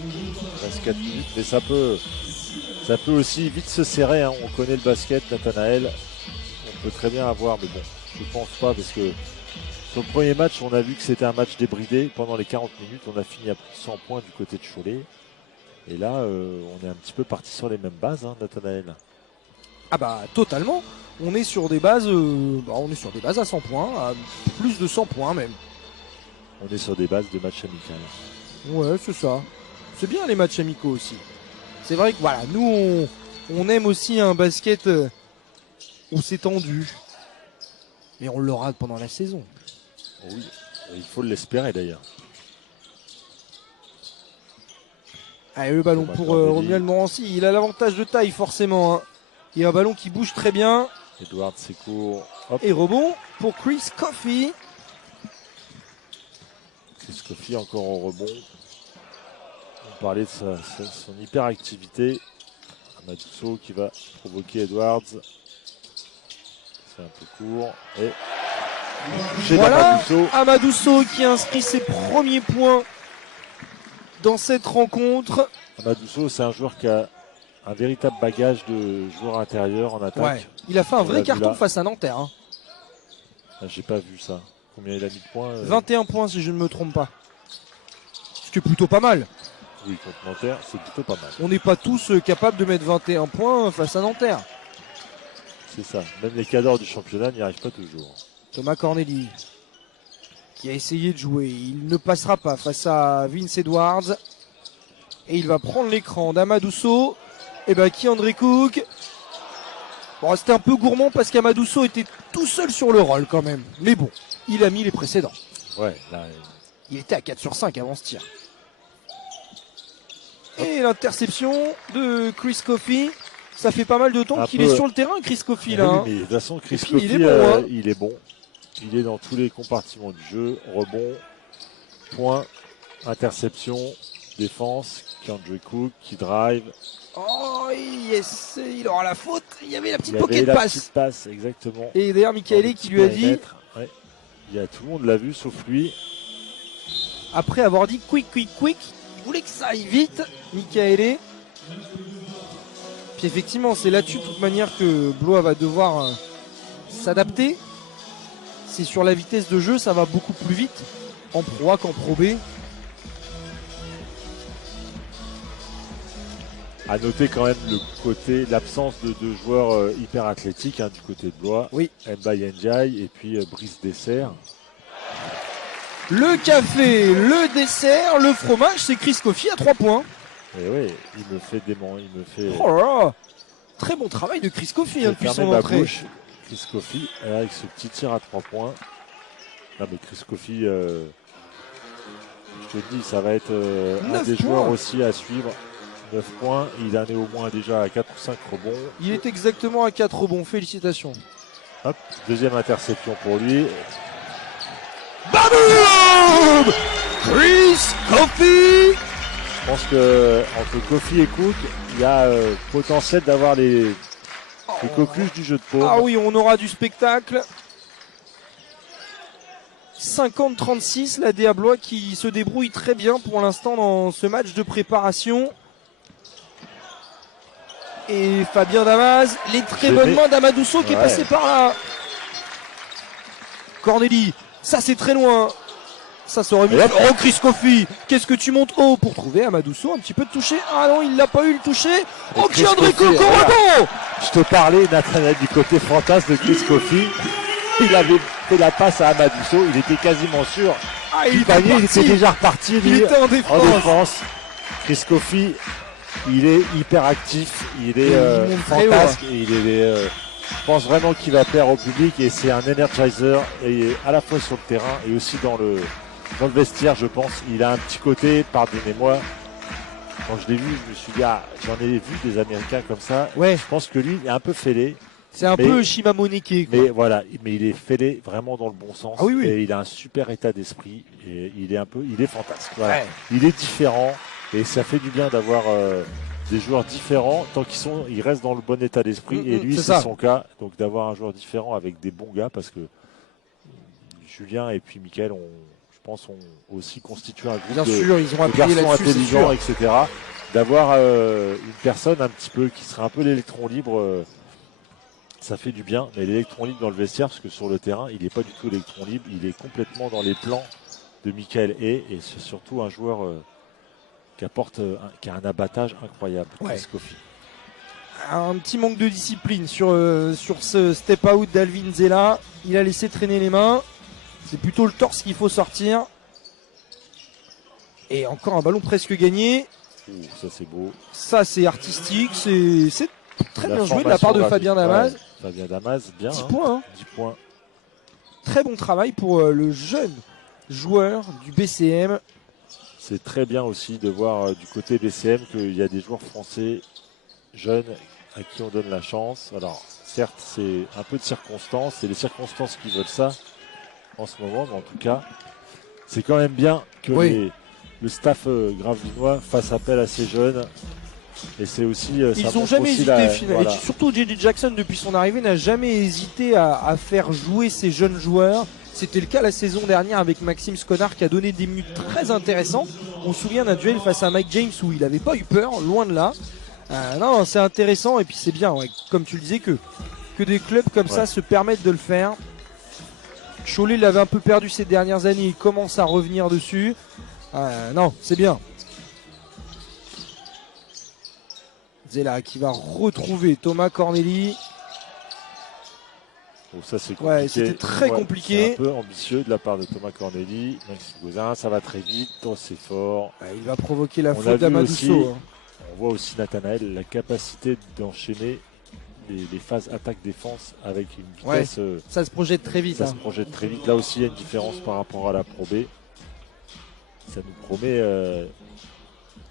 reste 4 minutes, mais ça peut aussi vite se serrer. Hein. On connaît le basket, Nathanaël. On peut très bien avoir, mais bon, je pense pas, parce que sur le premier match, on a vu que c'était un match débridé. Pendant les 40 minutes, on a fini à plus de 100 points du côté de Cholet. Et là, on est un petit peu parti sur les mêmes bases, hein, Nathanaël. Ah bah totalement. On est sur des bases, à 100 points, à plus de 100 points même. On est sur des bases de match amical. Ouais, c'est ça. C'est bien les matchs amicaux aussi. C'est vrai que voilà, nous on aime aussi un basket où c'est tendu. Mais on l'aura pendant la saison. Oui, il faut l'espérer d'ailleurs. Allez, le ballon pour Romuald Morancy. Il a l'avantage de taille forcément. Hein. Il y a un ballon qui bouge très bien. Edward Secours. Et rebond pour Chris Coffey. Chris Coffey encore au rebond. On parlait de son hyperactivité. Amadousso qui va provoquer Edwards. C'est un peu court. Et voilà Amadousso qui inscrit ses premiers points dans cette rencontre. Amadousso, c'est un joueur qui a un véritable bagage de joueur intérieur en attaque. Ouais. Il a fait un vrai carton face à Nanterre. Hein. Ah, j'ai pas vu ça. Combien il a mis de points 21 points si je ne me trompe pas. Ce qui est plutôt pas mal. Oui, contre Nanterre, c'est plutôt pas mal. On n'est pas tous capables de mettre 21 points face à Nanterre. C'est ça. Même les cadors du championnat n'y arrivent pas toujours. Thomas Corneli qui a essayé de jouer. Il ne passera pas face à Vince Edwards. Et il va prendre l'écran d'Amadousso. Et ben qui André Cook. Bon, c'était un peu gourmand parce qu'Amadousso était tout seul sur le roll quand même. Mais bon, il a mis les précédents. Ouais, là. Il était à 4 sur 5 avant ce tir. Et l'interception de Chris Coffey. Ça fait pas mal de temps qu'il est sur le terrain, Chris Coffey, là. Oui, hein. mais de toute façon, Chris puis, Coffey, il est bon, hein. il est bon. Il est dans tous les compartiments du jeu. Rebond, point, interception, défense, André Cook qui drive. Oh, yes, il aura la faute. Il y avait la petite Il y avait pocket la pass. petite passe, exactement. Et d'ailleurs, Michaele qui lui a dit, Ouais. Tout le monde l'a vu, sauf lui. après avoir dit quick, il voulait que ça aille vite, Michaele. Puis effectivement, c'est là-dessus de toute manière que Blois va devoir s'adapter. C'est sur la vitesse de jeu, ça va beaucoup plus vite en Pro A qu'en Pro B. À noter quand même le côté, l'absence de deux joueurs hyper athlétiques du côté de Blois. Oui. Mbaye Ndiaye et puis Brice Dessert. Le café, le dessert, le fromage, c'est Chris Coffey à 3 points. Et oui, il me fait dément, il me fait. Oh là là. Très bon travail de Chris Coffey depuis son entrée. Bouche. Chris Coffey avec ce petit tir à 3 points. Non mais Chris Coffey, je te dis, ça va être un des joueurs aussi à suivre. 9 points, il en est au moins déjà à 4 ou 5 rebonds. Il est exactement à 4 rebonds, félicitations. Hop, deuxième interception pour lui. Baboum! Chris Coffey! Je pense que entre Coffey et Cook, il y a potentiel d'avoir les coqueluches du jeu de paume. Ah oui, on aura du spectacle. 50-36, la DA Blois qui se débrouille très bien pour l'instant dans ce match de préparation. Et Fabien Damas, les très bonnes mains d'Amadousso qui est passé par là. Corneli, ça c'est très loin. Ça serait mieux. Oh Chris Coffey, qu'est-ce que tu montes haut pour trouver Amadousso un petit peu de toucher. Ah non, il l'a pas eu le toucher. Oh qui André Cook au rebond. Je te parlais, Nathanaël, du côté fantasme de Chris Coffey. Il avait fait la passe à Amadousso, il était quasiment sûr. Ah, il était déjà reparti. Il était en défense. Chris Coffey, il est hyper actif, il est fantasque et je pense vraiment qu'il va plaire au public et c'est un energizer et à la fois sur le terrain et aussi dans le vestiaire, je pense. Il a un petit côté, pardonnez-moi, quand je l'ai vu, je me suis dit, j'en ai vu des Américains comme ça. Ouais. Je pense que lui, il est un peu fêlé. C'est un peu Shimamoneke. Mais voilà, mais il est fêlé vraiment dans le bon sens. Ah oui, oui. Et il a un super état d'esprit et il est fantastique. Voilà. Ouais. Il est différent et ça fait du bien d'avoir des joueurs différents tant qu'ils restent dans le bon état d'esprit. Et lui, c'est son cas. Donc d'avoir un joueur différent avec des bons gars parce que Julien et puis Mickaël je pense, ont aussi constitué un groupe de garçons intelligents, etc. D'avoir une personne un petit peu qui serait un peu l'électron libre, ça fait du bien. Mais l'électron libre dans le vestiaire, parce que sur le terrain, il n'est pas du tout électron libre, il est complètement dans les plans de Mickaël et c'est surtout un joueur qui a un abattage incroyable. Chris Coffey. Un petit manque de discipline sur ce step out d'Alvin Zella. Il a laissé traîner les mains. C'est plutôt le torse qu'il faut sortir. Et encore un ballon presque gagné. Ça c'est beau. Ça c'est artistique. C'est très bien joué de la part de Fabien Damas. Ouais, Fabien Damas, bien. 10 points. Hein. 10 points. Très bon travail pour le jeune joueur du BCM. C'est très bien aussi de voir du côté BCM qu'il y a des joueurs français jeunes à qui on donne la chance. Alors certes c'est un peu de circonstances, c'est les circonstances qui veulent ça en ce moment, mais en tout cas c'est quand même bien que le staff gravinois fasse appel à ces jeunes. Et c'est aussi ils n'ont jamais hésité voilà. Et surtout JJ Jackson depuis son arrivée n'a jamais hésité à faire jouer ces jeunes joueurs. C'était le cas la saison dernière avec Maxime Sconard qui a donné des minutes très intéressantes. On se souvient d'un duel face à Mike James où il n'avait pas eu peur, loin de là. Non, c'est intéressant et puis c'est bien, comme tu le disais, que des clubs comme ça se permettent de le faire. Cholet l'avait un peu perdu ces dernières années, il commence à revenir dessus. Non, c'est bien. Zella qui va retrouver Thomas Corneli. Bon, ça c'est compliqué. Ouais, c'était très compliqué. C'est un peu ambitieux de la part de Thomas Corneli. Maxime Gauzin, ça va très vite, oh, c'est fort. Il va provoquer la On a faute vu d'Amadousso. On voit aussi Nathanaël, la capacité d'enchaîner les phases attaque-défense avec une vitesse. Ça se projette très vite. Ça se projette très vite. Là aussi, il y a une différence par rapport à la Pro B. Ça nous promet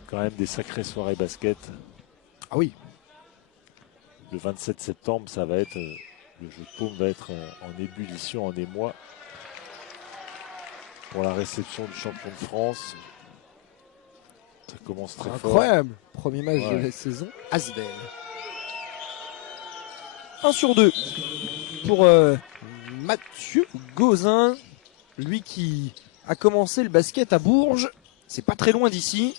quand même des sacrées soirées basket. Ah oui. Le 27 septembre, ça va être le jeu de paume va être en ébullition en émoi pour la réception du champion de France. Ça commence très fort. Incroyable. Premier match de la saison. Asvel. 1 sur 2 pour Mathieu Gauzin. Lui qui a commencé le basket à Bourges. C'est pas très loin d'ici.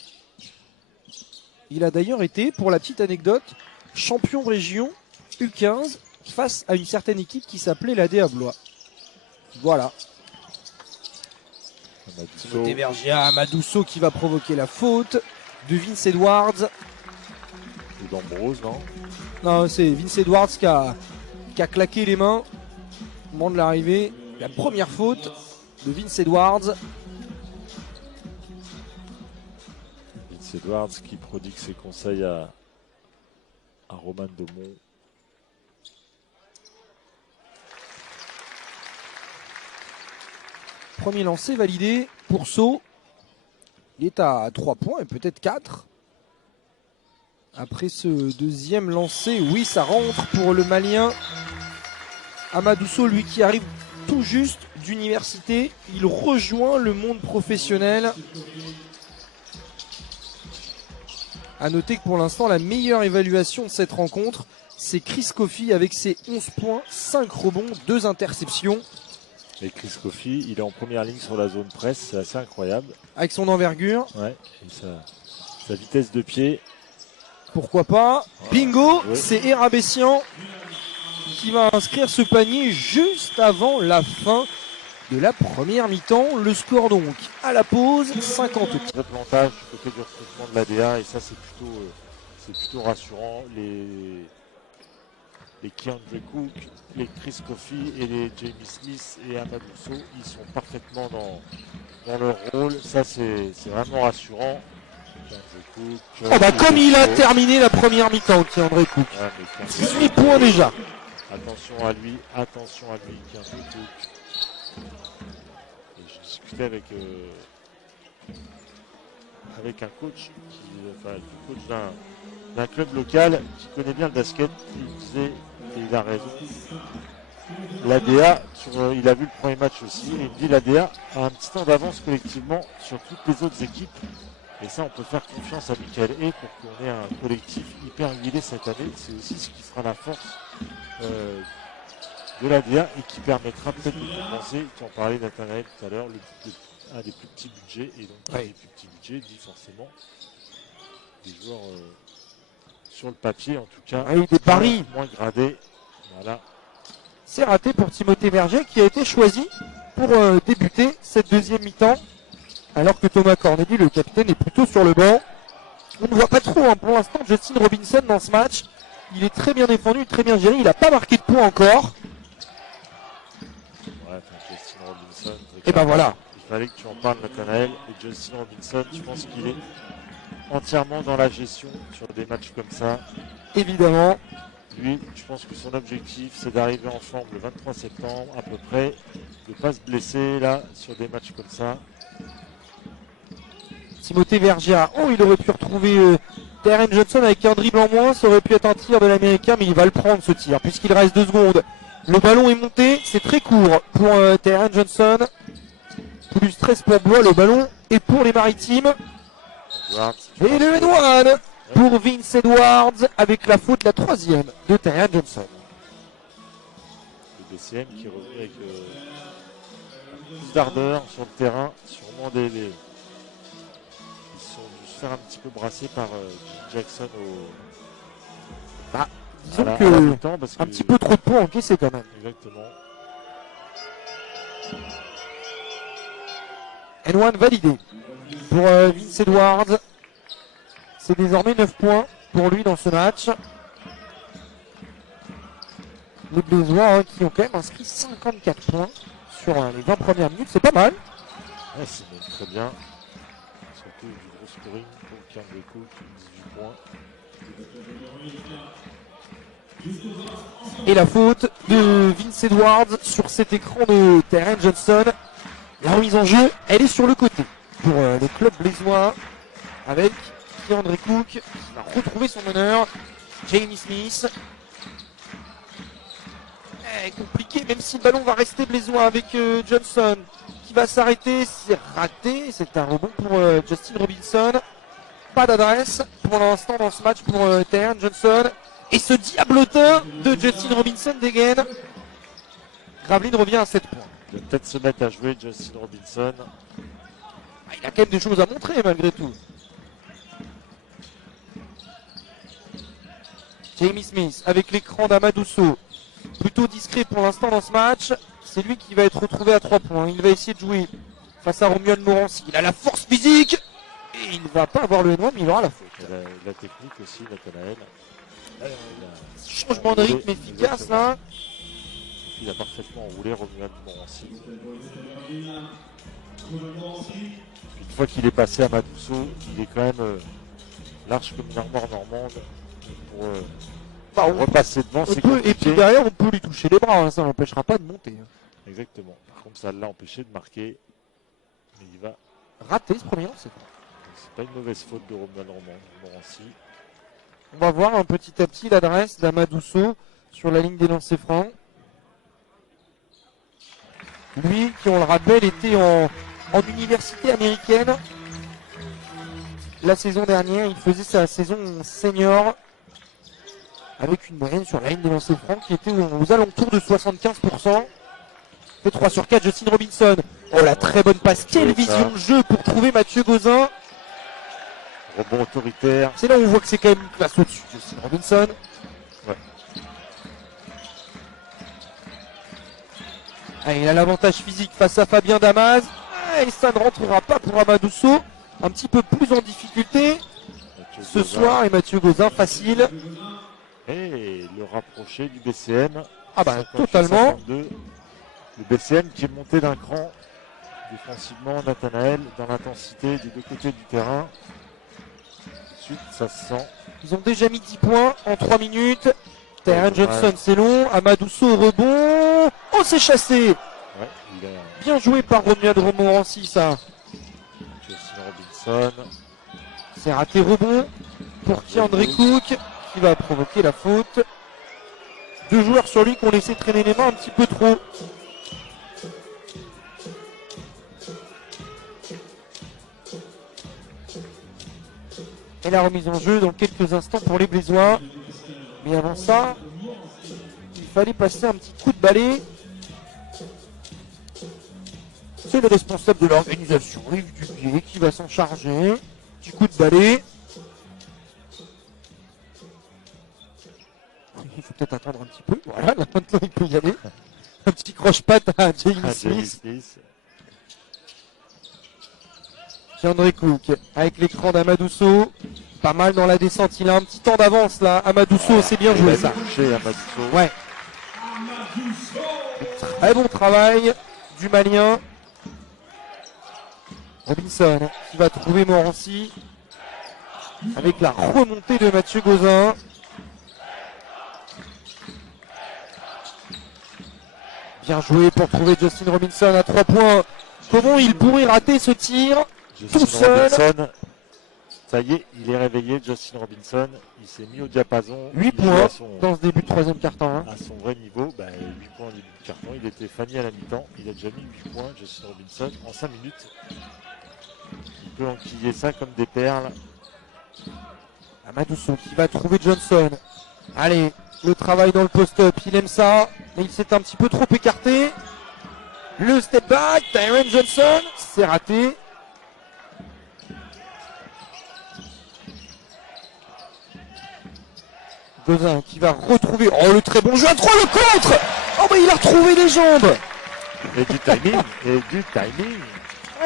Il a d'ailleurs été, pour la petite anecdote, champion région U15 face à une certaine équipe qui s'appelait l'ADA Blois. Voilà. Timothée Vergier, Amadousso qui va provoquer la faute de Vince Edwards. Ou d'Ambrose, non? Non, c'est Vince Edwards qui a claqué les mains au moment de l'arrivée. La première faute de Vince Edwards. Vince Edwards qui prodigue ses conseils à Romain Daumont. Premier lancé validé pour Sceaux. Il est à 3 points et peut-être 4. Après ce deuxième lancé, oui, ça rentre pour le Malien. Amadousso, lui qui arrive tout juste d'université, il rejoint le monde professionnel. A noter que pour l'instant, la meilleure évaluation de cette rencontre, c'est Chris Coffey avec ses 11 points, 5 rebonds, 2 interceptions. Et Chris Coffey, il est en première ligne sur la zone presse, c'est assez incroyable. Avec son envergure. Ouais, et sa vitesse de pied. Pourquoi pas. Bingo, oui. C'est Héra Bessian qui va inscrire ce panier juste avant la fin de la première mi-temps. Le score donc à la pause, 50. Le plantage du côté du recrutement de l'ADA, et ça c'est plutôt rassurant. Les Keandre Cook, les Chris Coffey et les Jamie Smith et Amadousso, ils sont parfaitement dans leur rôle. Ça c'est vraiment rassurant. Comme il a terminé la première mi-temps, Keandre Cook. 18 points déjà. Attention à lui, Keandre Cook. Et je discutais avec un coach, le coach d'un club local qui connaît bien le basket. Il disait, et il a raison, l'ADA, il a vu le premier match aussi, et il me dit l'ADA a un petit temps d'avance collectivement sur toutes les autres équipes. Et ça, on peut faire confiance à Michael Hay pour qu'on ait un collectif hyper huilé cette année. C'est aussi ce qui fera la force de l'ADA et qui permettra peut-être de compenser, tu en parlais Nathanaël tout à l'heure, un des plus petits budgets. Et donc, un des plus petits budgets dit forcément des joueurs sur le papier, en tout cas, des paris moins gradés. Voilà. C'est raté pour Timothée Vergier qui a été choisi pour débuter cette deuxième mi-temps. Alors que Thomas Corneli, le capitaine, est plutôt sur le banc. On ne voit pas trop pour l'instant Justin Robinson dans ce match. Il est très bien défendu, très bien géré. Il n'a pas marqué de points encore. Ouais, Justin Robinson. Et ben voilà. Il fallait que tu en parles, Nathanaël. Et Justin Robinson, je pense qu'il est entièrement dans la gestion sur des matchs comme ça. Évidemment. Lui, je pense que son objectif, c'est d'arriver en forme le 23 septembre à peu près, de ne pas se blesser là sur des matchs comme ça. Timothée Vergier, il aurait pu retrouver Terren Johnson avec un dribble en moins, ça aurait pu être un tir de l'américain, mais il va le prendre ce tir, puisqu'il reste 2 secondes. Le ballon est monté, c'est très court pour Terren Johnson. Plus 13 pour Blois, le ballon est pour les Maritimes. Et le N1 pour Vince Edwards, avec la faute, la 3e de Terren Johnson. Le BCM qui est revenu avec plus d'ardeur sur le terrain, sûrement ils sont dû se faire un petit peu brasser par Jim Jackson Disons que un petit peu trop de points encaissés quand même. Exactement. N1 validé pour Vince Edwards. C'est désormais 9 points pour lui dans ce match. Les Blésois qui ont quand même inscrit 54 points sur les 20 premières minutes. C'est pas mal. Ouais, c'est même très bien. Surtout du gros scoring pour Cameron Cook, 18 points. Et la faute de Vince Edwards sur cet écran de Terren Johnson. La remise en jeu, elle est sur le côté pour le club blésois avec André Cook qui va retrouver son meneur, Jamie Smith. Compliqué, même si le ballon va rester blésois avec Johnson qui va s'arrêter. C'est raté, c'est un rebond pour Justin Robinson. Pas d'adresse pour l'instant dans ce match pour Terren Johnson. Et ce diablotin de Justin Robinson dégaine. Gravelines revient à 7 points. Il va peut-être se mettre à jouer Justin Robinson. Il a quand même des choses à montrer malgré tout. Jamie Smith avec l'écran d'Amadousso. Plutôt discret pour l'instant dans ce match. C'est lui qui va être retrouvé à 3 points. Il va essayer de jouer face à Romuald Morancy. Il a la force physique. Et il ne va pas avoir le N1, mais il aura la faute. La technique aussi, Nathanaël. Changement de rythme efficace là. Il a parfaitement enroulé Romuald Morancy. Une fois qu'il est passé à Madousso, il est quand même large comme une armoire normande pour repasser devant. Et puis derrière, on peut lui toucher les bras, hein, ça n'empêchera pas de monter. Exactement. Par contre, ça l'a empêché de marquer. Mais il va rater ce premier lancer. C'est pas une mauvaise faute de Romuald Morancy. On va voir un petit à petit l'adresse d'Amadousso sur la ligne des lancers francs. Lui, qui on le rappelle, était en université américaine. La saison dernière, il faisait sa saison senior avec une moyenne sur la ligne des lancers francs qui était aux alentours de 75%. Fait 3 sur 4, Justin Robinson. Oh la très bonne passe, quelle vision de jeu pour trouver Mathieu Gauzin. Rebond autoritaire. C'est là où on voit que c'est quand même une classe au-dessus, Justin Robinson. Ouais. Ah, il a l'avantage physique face à Fabien Damas. Ah, et ça ne rentrera pas pour Amadousso. Un petit peu plus en difficulté ce soir. Et Mathieu Gauzin, facile. Et le rapproché du BCM. Ah bah totalement. 52. Le BCM qui est monté d'un cran défensivement, Nathanaël, dans l'intensité des deux côtés du terrain. Ensuite, ça se sent. Ils ont déjà mis 10 points en 3 minutes. Terren Johnson, c'est long. Amadousso au rebond. Oh, c'est chassé. Ouais, bien joué par Romuald Morancy, ça. Justin Robinson. C'est raté, rebond pour André Cook qui va provoquer la faute. 2 joueurs sur lui qui ont laissé traîner les mains un petit peu trop. Et la remise en jeu dans quelques instants pour les Blésois. Mais avant ça, il fallait passer un petit coup de balai. C'est le responsable de l'organisation, Yves Dubier, qui va s'en charger. Petit coup de balai. Il faut peut-être attendre un petit peu. Voilà, là maintenant il peut y aller. Un petit croche-patte à Jamie Smith. André Cook avec l'écran d'Amadousso. Pas mal dans la descente. Il a un petit temps d'avance là. Amadousso, c'est bien joué ça. Ouais. Très bon travail du Malien. Robinson qui va trouver Morancy avec la remontée de Mathieu Gauzin. Bien joué pour trouver Justin Robinson à 3 points. Comment il pourrait rater ce tir tout seul? Robinson, ça y est, il est réveillé, Justin Robinson. Il s'est mis au diapason. 8 points dans ce début de troisième quart-temps. Hein. À son vrai niveau, 8 points au début de carton. Il était Fanny à la mi-temps. Il a déjà mis 8 points, Justin Robinson, en 5 minutes. Il peut enquiller ça comme des perles. Amadousso qui va trouver Johnson. Allez, le travail dans le post-up, il aime ça. Mais il s'est un petit peu trop écarté. Le step back, Terren Johnson, c'est raté. Gauzin qui va retrouver. Oh, le très bon jeu à 3, le contre. Oh, mais il a retrouvé les jambes. Et du timing. Et du timing.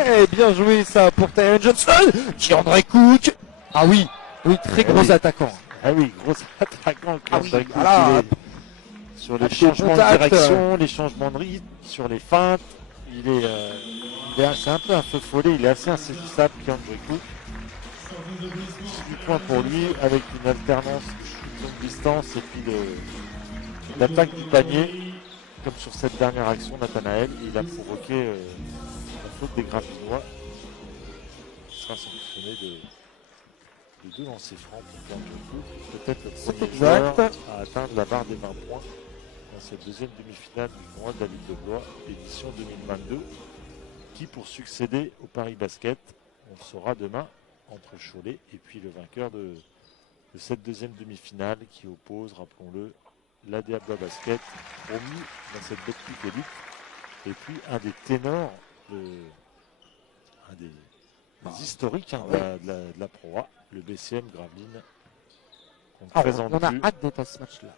Eh, bien joué ça pour Tyron Johnson. Keandre Cook. Ah oui, oui, très gros oui. attaquant. Ah oui, gros attaquant. Ah oui, Keandre Cook, voilà. il est sur les Avec changements des contacts, de direction, les changements de rythme, sur les feintes. C'est un peu un feu follet. Il est assez insaisissable, Keandre Cook. 18 points pour lui, avec une alternance de longue distance et puis l'attaque du panier, comme sur cette dernière action, Nathanaël, il a provoqué la faute des Gravinois. Il sera sanctionné de 2 lancers francs pour Keandre Cook, peut-être le premier joueur à atteindre la barre des 20 points dans cette deuxième demi-finale du tournoi de la Ligue de Blois, édition 2022, qui pour succéder au Paris Basket, on le saura demain, entre Cholet et puis le vainqueur de cette deuxième demi-finale qui oppose, rappelons-le, l'ADA Blois Basket, promu dans cette Betclic Elite, et puis un des ténors, un des historiques de la Pro A, le BCM Gravelines, qu'on ne présente On a plus. hâte d'être à ce match-là.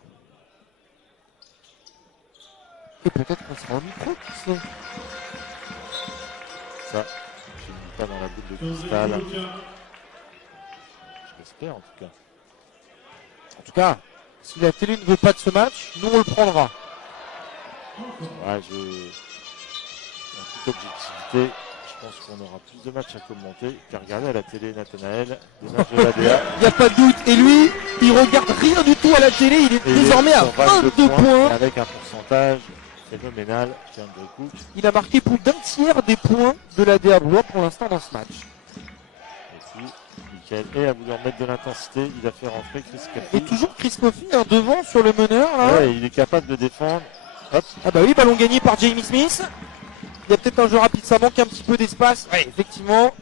Et peut-être qu'on sera au micro, qui sait. Ça, je ne dis pas dans la boule de cristal. J'espère en tout cas. En tout cas, si la télé ne veut pas de ce match, nous on le prendra. Ouais, en toute objectivité, je pense qu'on aura plus de matchs à commenter qu'à regarder à la télé, Nathanaël, des matchs de l'ADA. Il n'y a pas de doute. Et lui, il regarde rien du tout à la télé. Il est désormais à 22 points. Avec un pourcentage phénoménal, Keandre Cook. Il a marqué plus d'un tiers des points de la DA Blois pour l'instant dans ce match. Et puis, Michael a voulu en mettre de l'intensité. Il a fait rentrer Chris Coffey. Et toujours Chris Coffey, devant sur le meneur. Là. Ouais, il est capable de défendre. Hop. Ah bah oui, ballon gagné par Jamie Smith. Il y a peut-être un jeu rapide, ça manque un petit peu d'espace. Ouais, effectivement.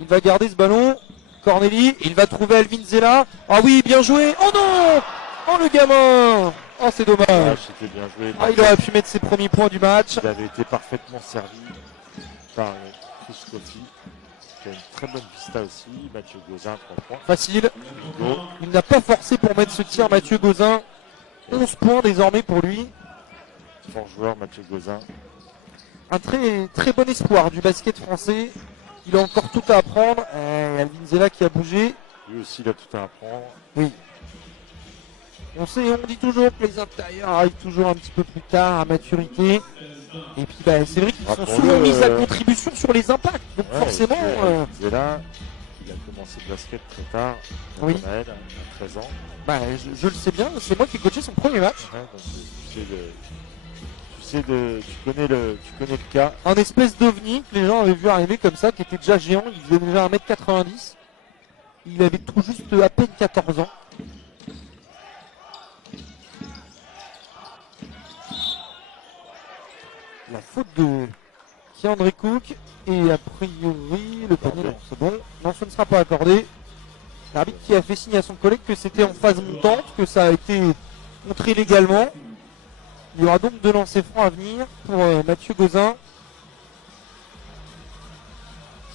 Il va garder ce ballon. Corneli, il va trouver Alvin Zella. Ah oui, bien joué. Oh non! Oh le gamin! Oh c'est dommage. Ouais, c'était bien joué. Ah, il aurait pu mettre ses premiers points du match. Il avait été parfaitement servi par Chris Coffey, qui a une très bonne vista aussi. Mathieu Gauzin, 3 points. Facile. Go. Il n'a pas forcé pour mettre ce tir, Mathieu Gauzin. 11 points désormais pour lui. Fort joueur, Mathieu Gauzin. Un très, très bon espoir du basket français. Il a encore tout à apprendre. Alvin Zella qui a bougé. Lui aussi, il a tout à apprendre. Oui. On dit toujours que les intérieurs arrivent toujours un petit peu plus tard à maturité. Et puis c'est vrai qu'ils sont souvent mis à contribution sur les impacts. Donc ouais, forcément. Zella, il a commencé le basket très tard. Oui. Noël, à 13 ans. Je le sais bien, c'est moi qui ai coaché son premier match. Ouais, donc, tu connais le cas. Un espèce d'ovni que les gens avaient vu arriver comme ça, qui était déjà géant, il faisait déjà 1m90. Il avait tout juste à peine 14 ans. La faute de Keandre Cook et a priori le panier, non, c'est bon. Non, ce ne sera pas accordé. L'arbitre qui a fait signe à son collègue que c'était en phase montante, que ça a été contré légalement. Il y aura donc 2 lancers francs à venir pour Mathieu Gauzin,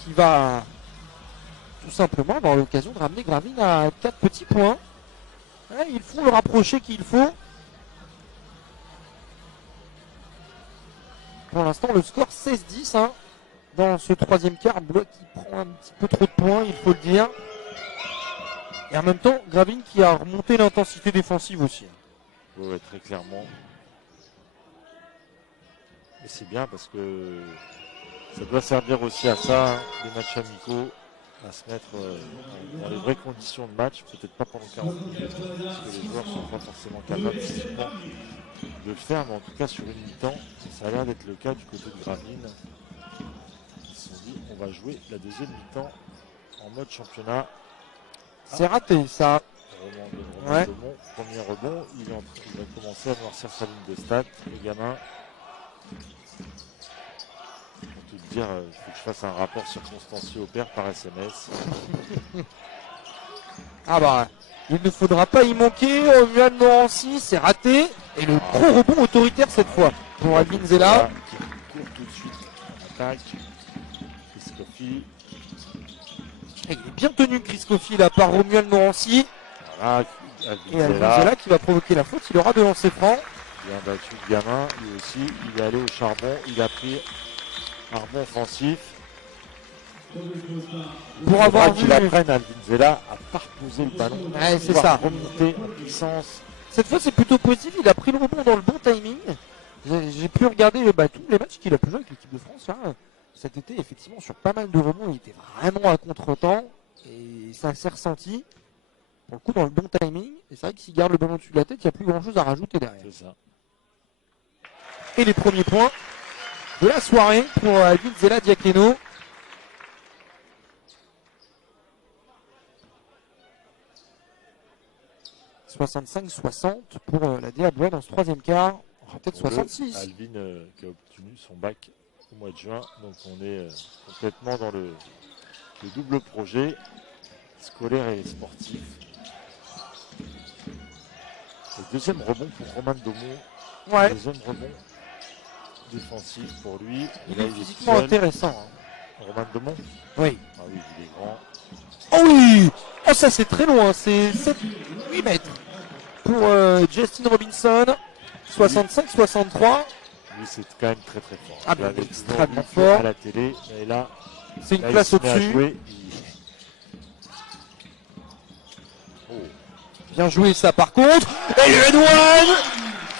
qui va tout simplement avoir l'occasion de ramener Gravelines à 4 petits points. Ouais, il faut le rapprocher qu'il faut. Pour l'instant, le score 16-10 dans ce troisième quart. Blois qui prend un petit peu trop de points, il faut le dire. Et en même temps, Gravelines qui a remonté l'intensité défensive aussi. Oui, très clairement. Et c'est bien parce que ça doit servir aussi à ça, les matchs amicaux, à se mettre dans les vraies conditions de match, peut-être pas pendant 40 minutes, parce que les joueurs ne sont pas forcément capables physiquement de le faire, mais en tout cas sur une mi-temps, ça a l'air d'être le cas du côté de Gravelines. Ils se sont dit, on va jouer la deuxième mi-temps en mode championnat. C'est raté ça. Ouais. Premier rebond, il va commencer à noircir sa ligne de stats, les gamins. Pour tout te dire, il faut que je fasse un rapport circonstancié au père par SMS. Ah bah, il ne faudra pas y manquer. Romuald Morancy, c'est raté. Et le gros rebond autoritaire cette fois pour Alvin Zella. Qui court tout de suite en attaque. Chris Coffey. Il est bien tenu Chris Coffey là par Romuald Morancy. Voilà, et Alvin Zella qui va provoquer la faute. Il aura 2 lancers francs. Bien battu le gamin, lui aussi, il est allé au charbon, il a pris un rebond offensif. Pour avoir qu'il vu. apprenne à Alvinzela à pas reposer le ballon, Ouais, c'est ça. remonter en puissance. Cette fois, c'est plutôt positif. Il a pris le rebond dans le bon timing. J'ai pu regarder tous les matchs qu'il a pu jouer avec l'équipe de France là, cet été. Effectivement, sur pas mal de rebonds, il était vraiment à contre-temps. Et ça s'est ressenti. Pour le coup, dans le bon timing. Et c'est vrai que s'il garde le ballon au-dessus de la tête, il n'y a plus grand-chose à rajouter derrière. C'est ça. Et les premiers points de la soirée pour Alvinzela Diakeno. « 65-60 pour la DA dans ce troisième quart. Peut-être 66. Alvin qui a obtenu son bac au mois de juin. Donc on est complètement dans le double projet scolaire et sportif. Le deuxième rebond pour Romain Daumont. Ouais. Deuxième rebond défensif pour lui. Il est physiquement intéressant. Hein. Romain Daumont. Oui. Ah oui, il est grand. Oh oui. Oh, ça c'est très loin. C'est 7-8 mètres pour Justin Robinson. 65-63. Lui, c'est quand même très très fort. Ah, mais extrêmement fort. À la télé, mais là, c'est une classe au-dessus. Oh. Bien joué ça par contre. Et le N1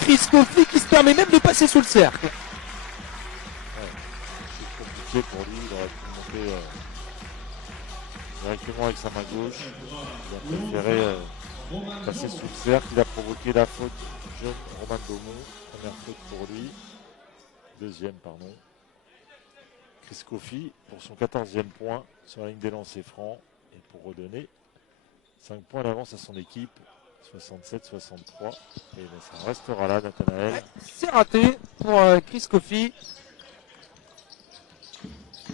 Chris Coffey qui se permet même de passer sous le cercle. Ouais. C'est compliqué pour lui. Il aurait pu monter directement avec sa main gauche. Il a préféré passer sous le cercle. Il a provoqué la faute du jeune Romain Daumont. Première faute pour lui. Deuxième, pardon. Chris Coffey pour son 14e point sur la ligne des lancers francs. Et pour redonner 5 points d'avance à son équipe. 67-63. Et ben, ça restera là, Nathanaël. Ouais, c'est raté pour Chris Coffey.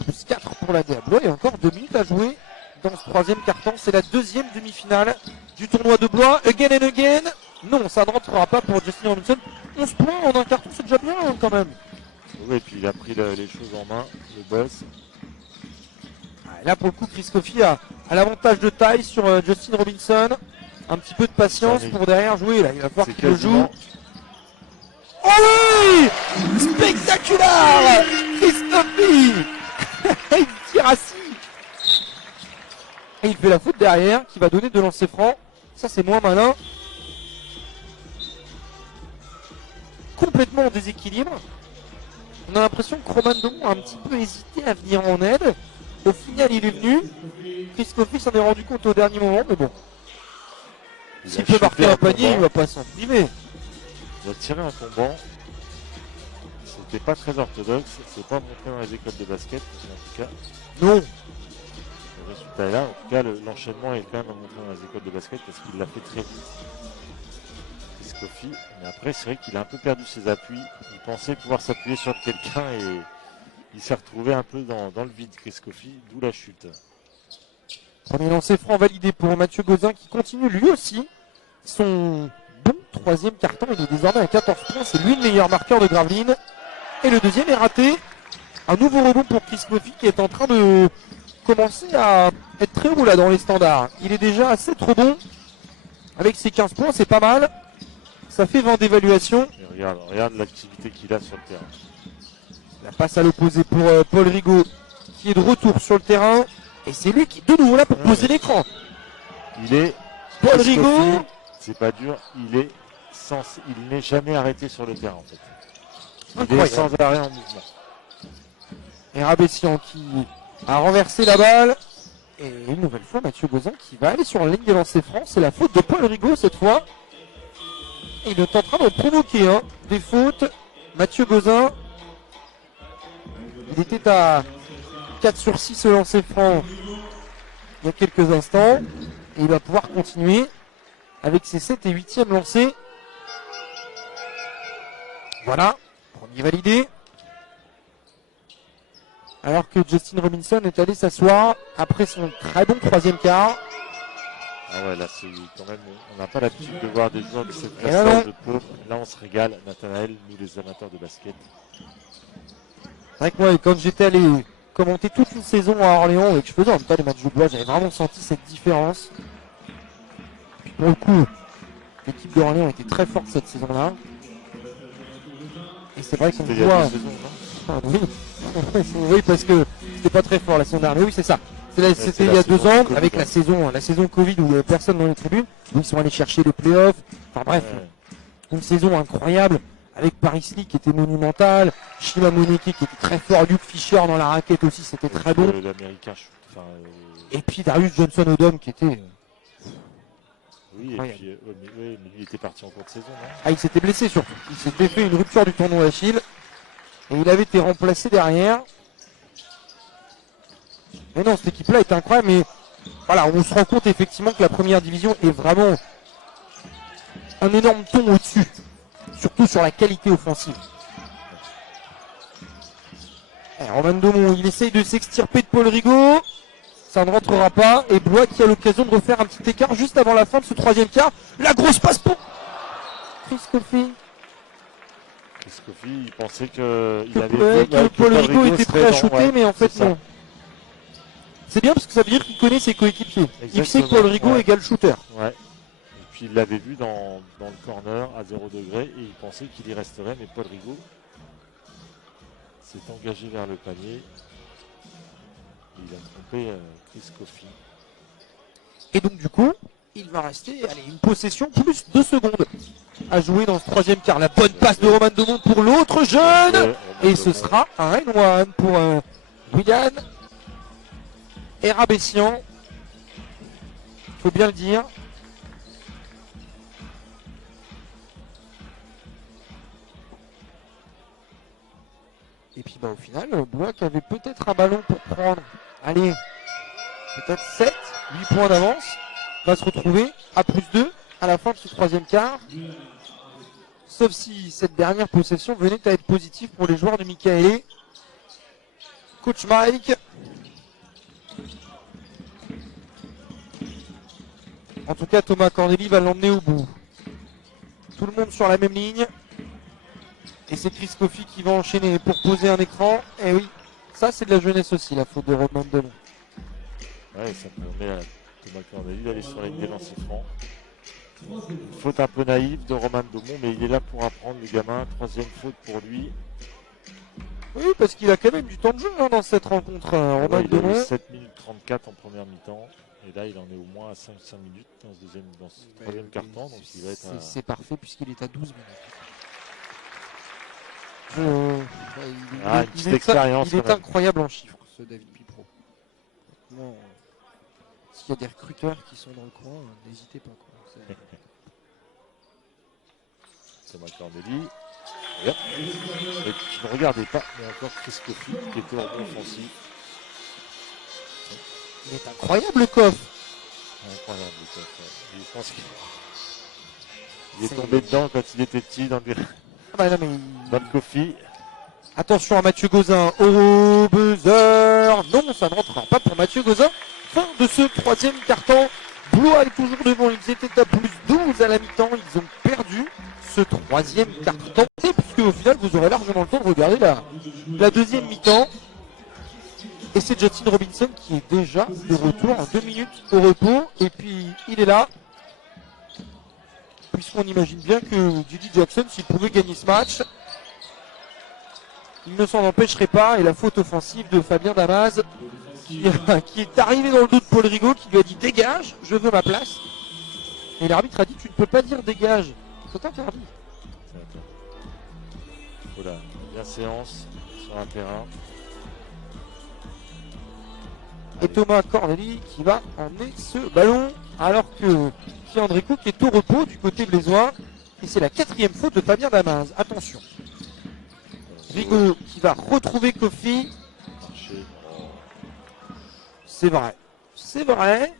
Plus 4 pour la Diablo. Et encore 2 minutes à jouer dans ce troisième quart-temps. C'est la deuxième demi-finale du tournoi de Blois. Again and again. Non, ça ne rentrera pas pour Justin Robinson. 11 points en un carton, c'est déjà bien hein, quand même. Oui, et puis il a pris les choses en main, le boss. Là, pour le coup, Chris Coffey a l'avantage de taille sur Justin Robinson. Un petit peu de patience pour derrière jouer. Là, il va falloir qu'il le joue. Oh oui! Spectaculaire! Chris Coffey! Il tire assis. Et il fait la faute derrière qui va donner de lancer franc. Ça, c'est moins malin. Complètement en déséquilibre. On a l'impression que Romain Daumont a un petit peu hésité à venir en aide. Au final, il est venu. Chris Coffey s'en est rendu compte au dernier moment, mais bon. S'il peut marquer un panier, il ne va pas s'en priver. Il a tiré un tombant. C'était pas très orthodoxe. C'est pas montré dans les écoles de basket, en tout cas. Non. Le résultat est là. En tout cas, l'enchaînement est quand même montré dans les écoles de basket parce qu'il l'a fait très vite. Chris Coffey. Mais après, c'est vrai qu'il a un peu perdu ses appuis. Il pensait pouvoir s'appuyer sur quelqu'un et il s'est retrouvé un peu dans le vide, Chris Coffey, d'où la chute. Premier lancer franc validé pour Mathieu Gauzin qui continue lui aussi son bon troisième carton. Il est désormais à 14 points. C'est lui le meilleur marqueur de Gravelines. Et le deuxième est raté. Un nouveau rebond pour Chris Coffey qui est en train de commencer à être très haut là dans les standards. Il est déjà à 7 rebonds. Avec ses 15 points, c'est pas mal. Ça fait 20 d'évaluation. Regarde l'activité qu'il a sur le terrain. La passe à l'opposé pour Paul Rigaud qui est de retour sur le terrain. Et c'est lui qui, de nouveau là pour poser l'écran. Il est. Paul Rigaud. C'est pas dur. Il n'est jamais arrêté sur le terrain en fait. Il Incroyable. est sans arrêt en mouvement. Et Rabessian qui a renversé la balle. Et une nouvelle fois Mathieu Gauzin qui va aller sur la ligne de lancer franc. C'est la faute de Paul Rigaud cette fois. Et il est en train de provoquer des fautes. Mathieu Gauzin. Il était à 4 sur 6 au lancer franc il y a quelques instants. Et il va pouvoir continuer avec ses 7 et 8e lancers. Voilà, premier validé. Alors que Justin Robinson est allé s'asseoir après son très bon troisième quart. Ah ouais, là, c'est quand même, on n'a pas l'habitude de voir des joueurs de cette classe de pauvre. Là, on se régale, Nathanaël, nous les amateurs de basket. C'est vrai que moi, quand j'étais allé commenter toute une saison à Orléans et que je faisais en même temps les matchs de Blois, j'avais vraiment senti cette différence. Puis pour le coup, l'équipe d'Orléans était très forte cette saison-là. Et c'est vrai qu'on C'était il y a voit. 2 saisons, non? Oui. Oui, parce que c'était pas très fort la saison dernière. Oui, c'est ça. C'était il y a 2 ans, Covid, avec hein. la saison Covid où personne dans les tribunes, où ils sont allés chercher les playoffs. Enfin bref, Ouais. une saison incroyable, avec Paris Lee qui était monumental, Sheila Moneke qui était très fort, Luke Fisher dans la raquette aussi, c'était Et très puis, bon. L'Américain, enfin, Et puis Darius Johnson au Dome qui était. oui, et Incroyable. puis, mais lui, il était parti en cours de saison, non? Ah, il s'était blessé surtout. Il s'était fait une rupture du tendon d'Achille. Et il avait été remplacé derrière. Mais non, cette équipe-là est incroyable. Mais voilà, on se rend compte effectivement que la première division est vraiment un énorme ton au-dessus. Surtout sur la qualité offensive. Romain Domon, il essaye de s'extirper de Paul Rigaud. Ça ne rentrera pas. Et Blois qui a l'occasion de refaire un petit écart juste avant la fin de ce troisième quart. La grosse passe pour Chris Coffey. Chris Coffey, il pensait qu'il avait Que Paul Rigaud était prêt à shooter, ouais, mais en fait c'est ça. non. C'est bien parce que ça veut dire qu'il connaît ses coéquipiers. Il sait que Exactement, Paul Rigaud ouais. égale shooter. Ouais. Et puis il l'avait vu dans le corner à 0 degré et il pensait qu'il y resterait, mais Paul Rigaud s'est engagé vers le panier. Il a trompé Chris Coffey. Et donc du coup, il va rester une possession plus 2 secondes à jouer dans ce troisième quart. La bonne passe de Romain Domon pour l'autre jeune. Et ce sera un N1 pour William Erabessian. Il faut bien le dire. Et puis au final, Blois avait peut-être un ballon pour prendre, allez, peut-être 7, 8 points d'avance, va se retrouver à plus 2 à la fin de ce troisième quart. Sauf si cette dernière possession venait à être positive pour les joueurs de Michaele. Coach Mike. En tout cas, Thomas Corneli va l'emmener au bout. Tout le monde sur la même ligne. Et c'est Chris Coffey qui va enchaîner pour poser un écran. Et oui, ça c'est de la jeunesse aussi, la faute de Romain Delon. Ouais, ça permet à Thomas Corneli d'aller sur la ligne des lancers francs. Une faute un peu naïve de Romain Domon, mais il est là pour apprendre, le gamin. Troisième faute pour lui. Oui, parce qu'il a quand même du temps de jeu dans cette rencontre, Romain Il a Delon. eu 7 minutes 34 en première mi-temps. Et là, il en est au moins à 5 minutes dans ce troisième quart-temps. Donc il va être C'est parfait puisqu'il est à 12 minutes. une petite expérience. Il est incroyable en chiffres, ce David Pipro. S'il y a des recruteurs qui sont dans le coin, n'hésitez pas. Thomas Corneli. Et je ne regardais pas, mais encore Chris Coffey qui était en bon offensif. Il est incroyable le coffre. Incroyable le coffre. Ouais. Je pense qu'il est tombé dedans quand il était petit dans le Coffey. Attention à Mathieu Gauzin au buzzer. Non, ça ne rentrera pas pour Mathieu Gauzin. Fin de ce troisième quart-temps. Blois est toujours devant. Ils étaient à plus 12 à la mi-temps. Ils ont perdu ce troisième quart-temps. Puisque au final, vous aurez largement le temps de regarder la deuxième mi-temps. Et c'est Justin Robinson qui est déjà de retour en 2 minutes au repos. Et puis, il est là. Puisqu'on imagine bien que Judy Jackson, s'il pouvait gagner ce match, il ne s'en empêcherait pas. Et la faute offensive de Fabien Damas qui est arrivé dans le dos de Paul Rigaud, qui lui a dit dégage, je veux ma place. Et l'arbitre a dit tu ne peux pas dire dégage, c'est interdit. Voilà, bien séance sur un terrain. Et Thomas Corneli qui va emmener ce ballon alors que André Cook est au repos du côté blésois. Et c'est la 4e faute de Fabien Damas. Attention. Rigaud qui va retrouver Coffey. C'est vrai. C'est vrai.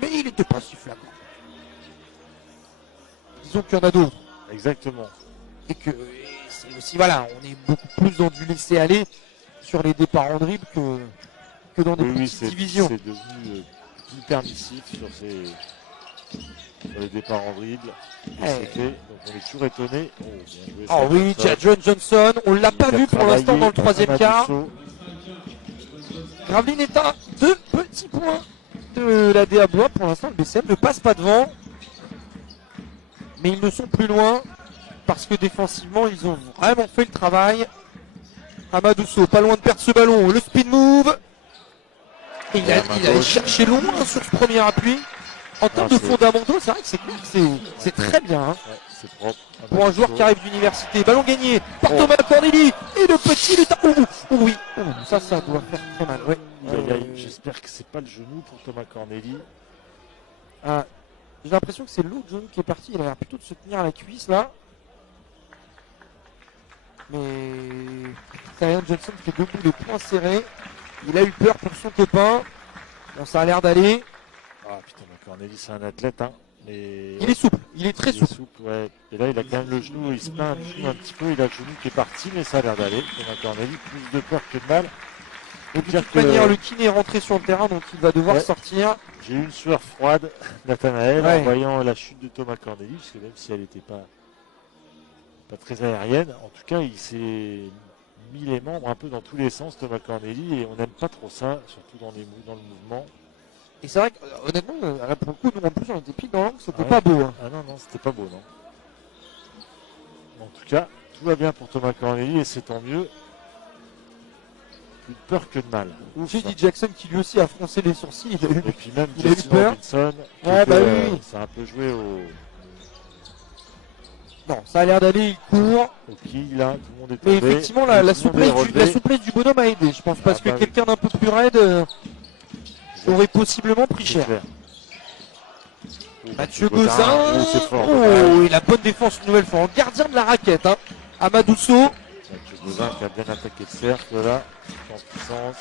Mais il n'était pas si flagrant. Disons qu'il y en a d'autres. Exactement. Et que c'est aussi, voilà, on est beaucoup plus dans du laisser aller sur les départs en dribble que dans des petites divisions. C'est devenu plus permissif sur les départs en dribble. Donc on est toujours étonné. Oh oui, John Johnson, on l'a pas vu pour l'instant dans le troisième quart. Graveline est à 2 petits points de la DA Blois. Pour l'instant, le BCM ne passe pas devant. Mais ils ne sont plus loin. parce que défensivement, ils ont vraiment fait le travail. Amadousso, pas loin de perdre ce ballon. Le spin move. Et il a cherché loin sur ce premier appui. En termes de fondamentaux, c'est vrai que c'est clair que c'est très bien. Hein. Ouais, c'est propre. Pour un joueur qui arrive d'université. Ballon gagné par Thomas Corneli. Et le petit lutin. Oui. Ça doit faire très mal. Ouais. J'espère que c'est pas le genou pour Thomas Corneli. J'ai l'impression que c'est l'autre genou qui est parti. Il a l'air plutôt de se tenir à la cuisse là. Mais Tyrion Johnson fait debout, les poings serrés. Il a eu peur pour son copain. Bon, ça a l'air d'aller. Ah putain, Corneli c'est un athlète, hein. Mais... Il est souple, il est très souple. Ouais. Et là, il a quand même le genou, il se plaint du genou un petit peu. Il a le genou qui est parti, mais ça a l'air d'aller. Thomas Corneli, plus de peur que de mal. Et de toute manière, le kiné est rentré sur le terrain, donc il va devoir sortir. J'ai eu une sueur froide, Nathanaël, en voyant la chute de Thomas Corneli, parce que même si elle n'était pas très aérienne, en tout cas, il s'est mis les membres un peu dans tous les sens, Thomas Corneli, et on n'aime pas trop ça, surtout dans le mouvement. Et c'est vrai que, honnêtement, pour le coup, nous en plus, on était pile dans l'angle, c'était pas beau. Hein. Ah non, c'était pas beau, non. En tout cas, tout va bien pour Thomas Corneli, et c'est tant mieux. Plus de peur que de mal. J.D. Jackson qui lui aussi a froncé les sourcils. Et puis même il a eu peur. Robinson, Ouais, oui. Ça a un peu joué au... Non, ça a l'air d'aller, il court. Au kill, là, tout le monde est Mais tombé. effectivement, la souplesse du bonhomme a aidé. Je pense parce que quelqu'un d'un peu plus raide aurait possiblement pris cher. Mathieu Gauzin. Oh, et la bonne défense une nouvelle fois en gardien de la raquette. Hein. Amadousso. Mathieu Gauzin qui a bien attaqué le cercle là, en puissance.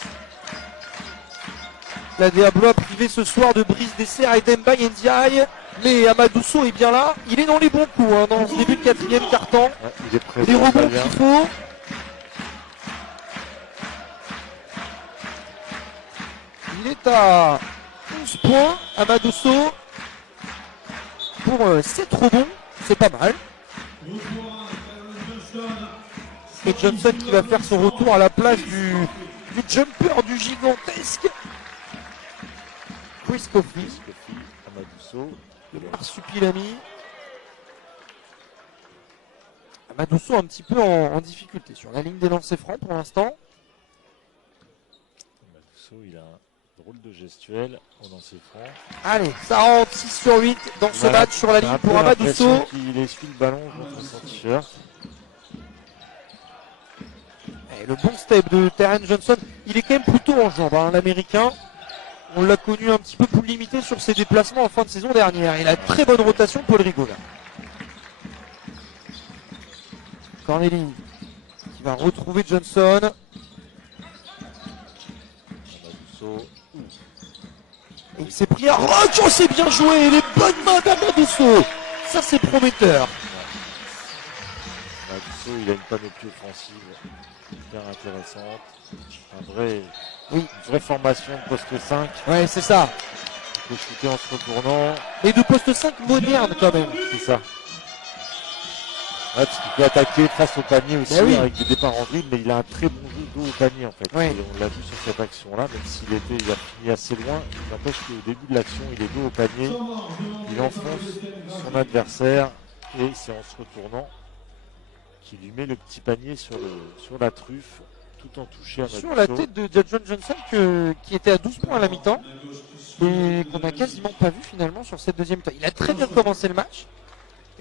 La Diablo a privé ce soir de Brice Dessert et d'Emba Ndiaye. Mais Amadousso est bien là. Il est dans les bons coups hein, dans ce début de quatrième quart-temps. Ouais, il est présent, les rebonds qu'il faut. Il est à 11 points. Amadousso pour 7 rebonds. C'est pas mal. Et Johnson qui va faire son retour à la place du jumper du gigantesque Chris Coffey. Amadousso. Le marsupilami. Amadousso un petit peu en difficulté sur la ligne des lancers francs pour l'instant. Amadousso, il a un drôle de gestuelle au lancer franc. Allez, ça rentre 6 sur 8 dans ce match sur la ligne pour Amadousso. Il essuie le ballon contre son t-shirt. Et le bon step de Tyrion Johnson, il est quand même plutôt en jambes, hein, l'américain. On l'a connu un petit peu plus limité sur ses déplacements en fin de saison dernière. Il a très bonne rotation, Paul Rigaud. Corneli qui va retrouver Johnson. Et il s'est pris un rock, oh, c'est bien joué, les bonnes mains d'Amadousso. Ça c'est prometteur. Amadousso, il a une panoplie offensive hyper intéressante. Une vraie formation de poste 5. Ouais, c'est ça. Il peut shooter en se retournant. Et de poste 5 moderne quand même. C'est ça. Ouais, parce qu'il peut attaquer face au panier aussi avec des départs en dribble, mais il a un très bon jeu dos au panier en fait. Ouais. Et on l'a vu sur cette action-là, même s'il a fini assez loin, il n'empêche qu'au début de l'action, il est dos au panier, il enfonce son adversaire et c'est en se retournant qu'il lui met le petit panier sur la truffe, tout en touché à sur la tête de Jadjon Johnson qui était à 12 points à la mi-temps et qu'on n'a quasiment pas vu finalement sur cette deuxième mi-temps. Il a très bien commencé le match.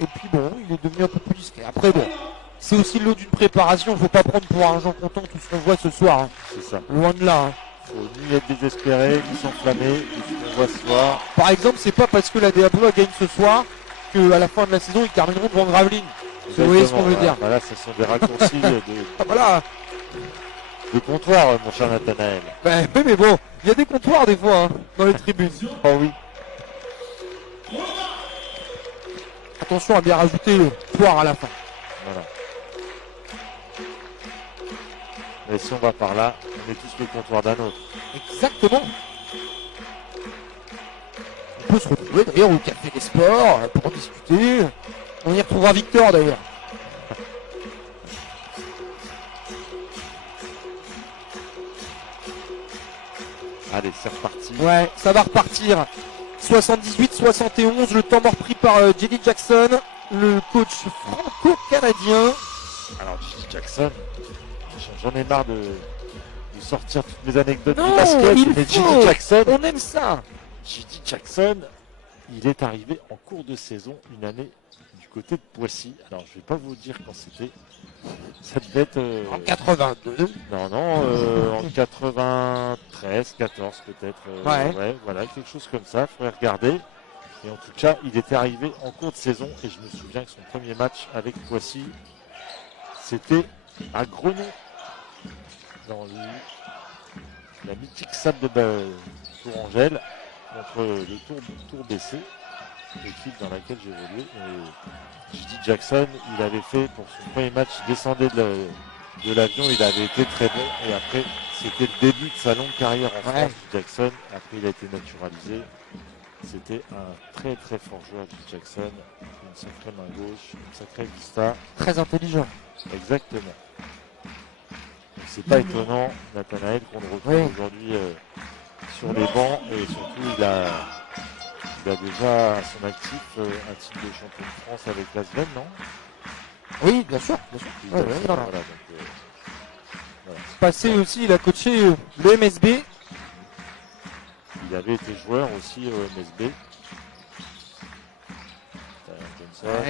Et puis bon, il est devenu un peu plus discret. Après bon, c'est aussi le lot d'une préparation. Il ne faut pas prendre pour argent comptant tout ce qu'on voit ce soir. Hein. C'est ça. Loin de là. Hein. Il faut ni être désespéré, ni s'enflammer, tout ce qu'on voit ce soir. Par exemple, c'est pas parce que la Diablo gagne ce soir qu'à la fin de la saison, ils termineront devant Gravelines. Vous voyez ce qu'on veut dire. Voilà, ce sont des raccourcis voilà. de comptoir, mon cher Nathanaël. Ben, oui, mais bon, il y a des comptoirs des fois hein, dans les tribunes. Oh oui. Attention à bien rajouter le poire à la fin. Voilà. Et si on va par là, on est tous le comptoir d'un autre. Exactement. On peut se retrouver d'ailleurs au Café des Sports pour discuter. On y retrouvera Victor d'ailleurs. Allez, c'est reparti. Ouais, ça va repartir. 78-71, le temps mort pris par J.D. Jackson. le coach franco-canadien. Alors, J.D. Jackson, j'en ai marre de sortir toutes mes anecdotes Non, du basket, il mais faut. J.D. Jackson, On aime ça. J.D. Jackson, il est arrivé en cours de saison une année du côté de Poissy. Alors, je vais pas vous dire quand c'était. Ça devait être. En 82. Non, en 93, 14 peut-être. Ouais. Voilà, quelque chose comme ça. Il faudrait regarder. Et en tout cas, il était arrivé en cours de saison. Et je me souviens que son premier match avec Poissy, c'était à Grenon, dans la mythique salle de Tourangelle, contre le Tour BC, l'équipe dans laquelle j'évoluais. J.D. Jackson, il avait fait pour son premier match, il descendait de l'avion, il avait été très bon. Et après, c'était le début de sa longue carrière en France, Jackson. Après, il a été naturalisé. C'était un très très fort joueur, J.D. Jackson. Une sacrée main gauche, une sacrée vista. Très intelligent. Exactement. C'est pas étonnant, Nathanaël, qu'on le retrouve aujourd'hui sur les bancs. Et surtout, il a déjà à son actif un titre de champion de France avec l'Asvel, non? Oui, bien sûr. Voilà, Passé aussi, il a coaché le MSB. Il avait été joueur aussi au MSB.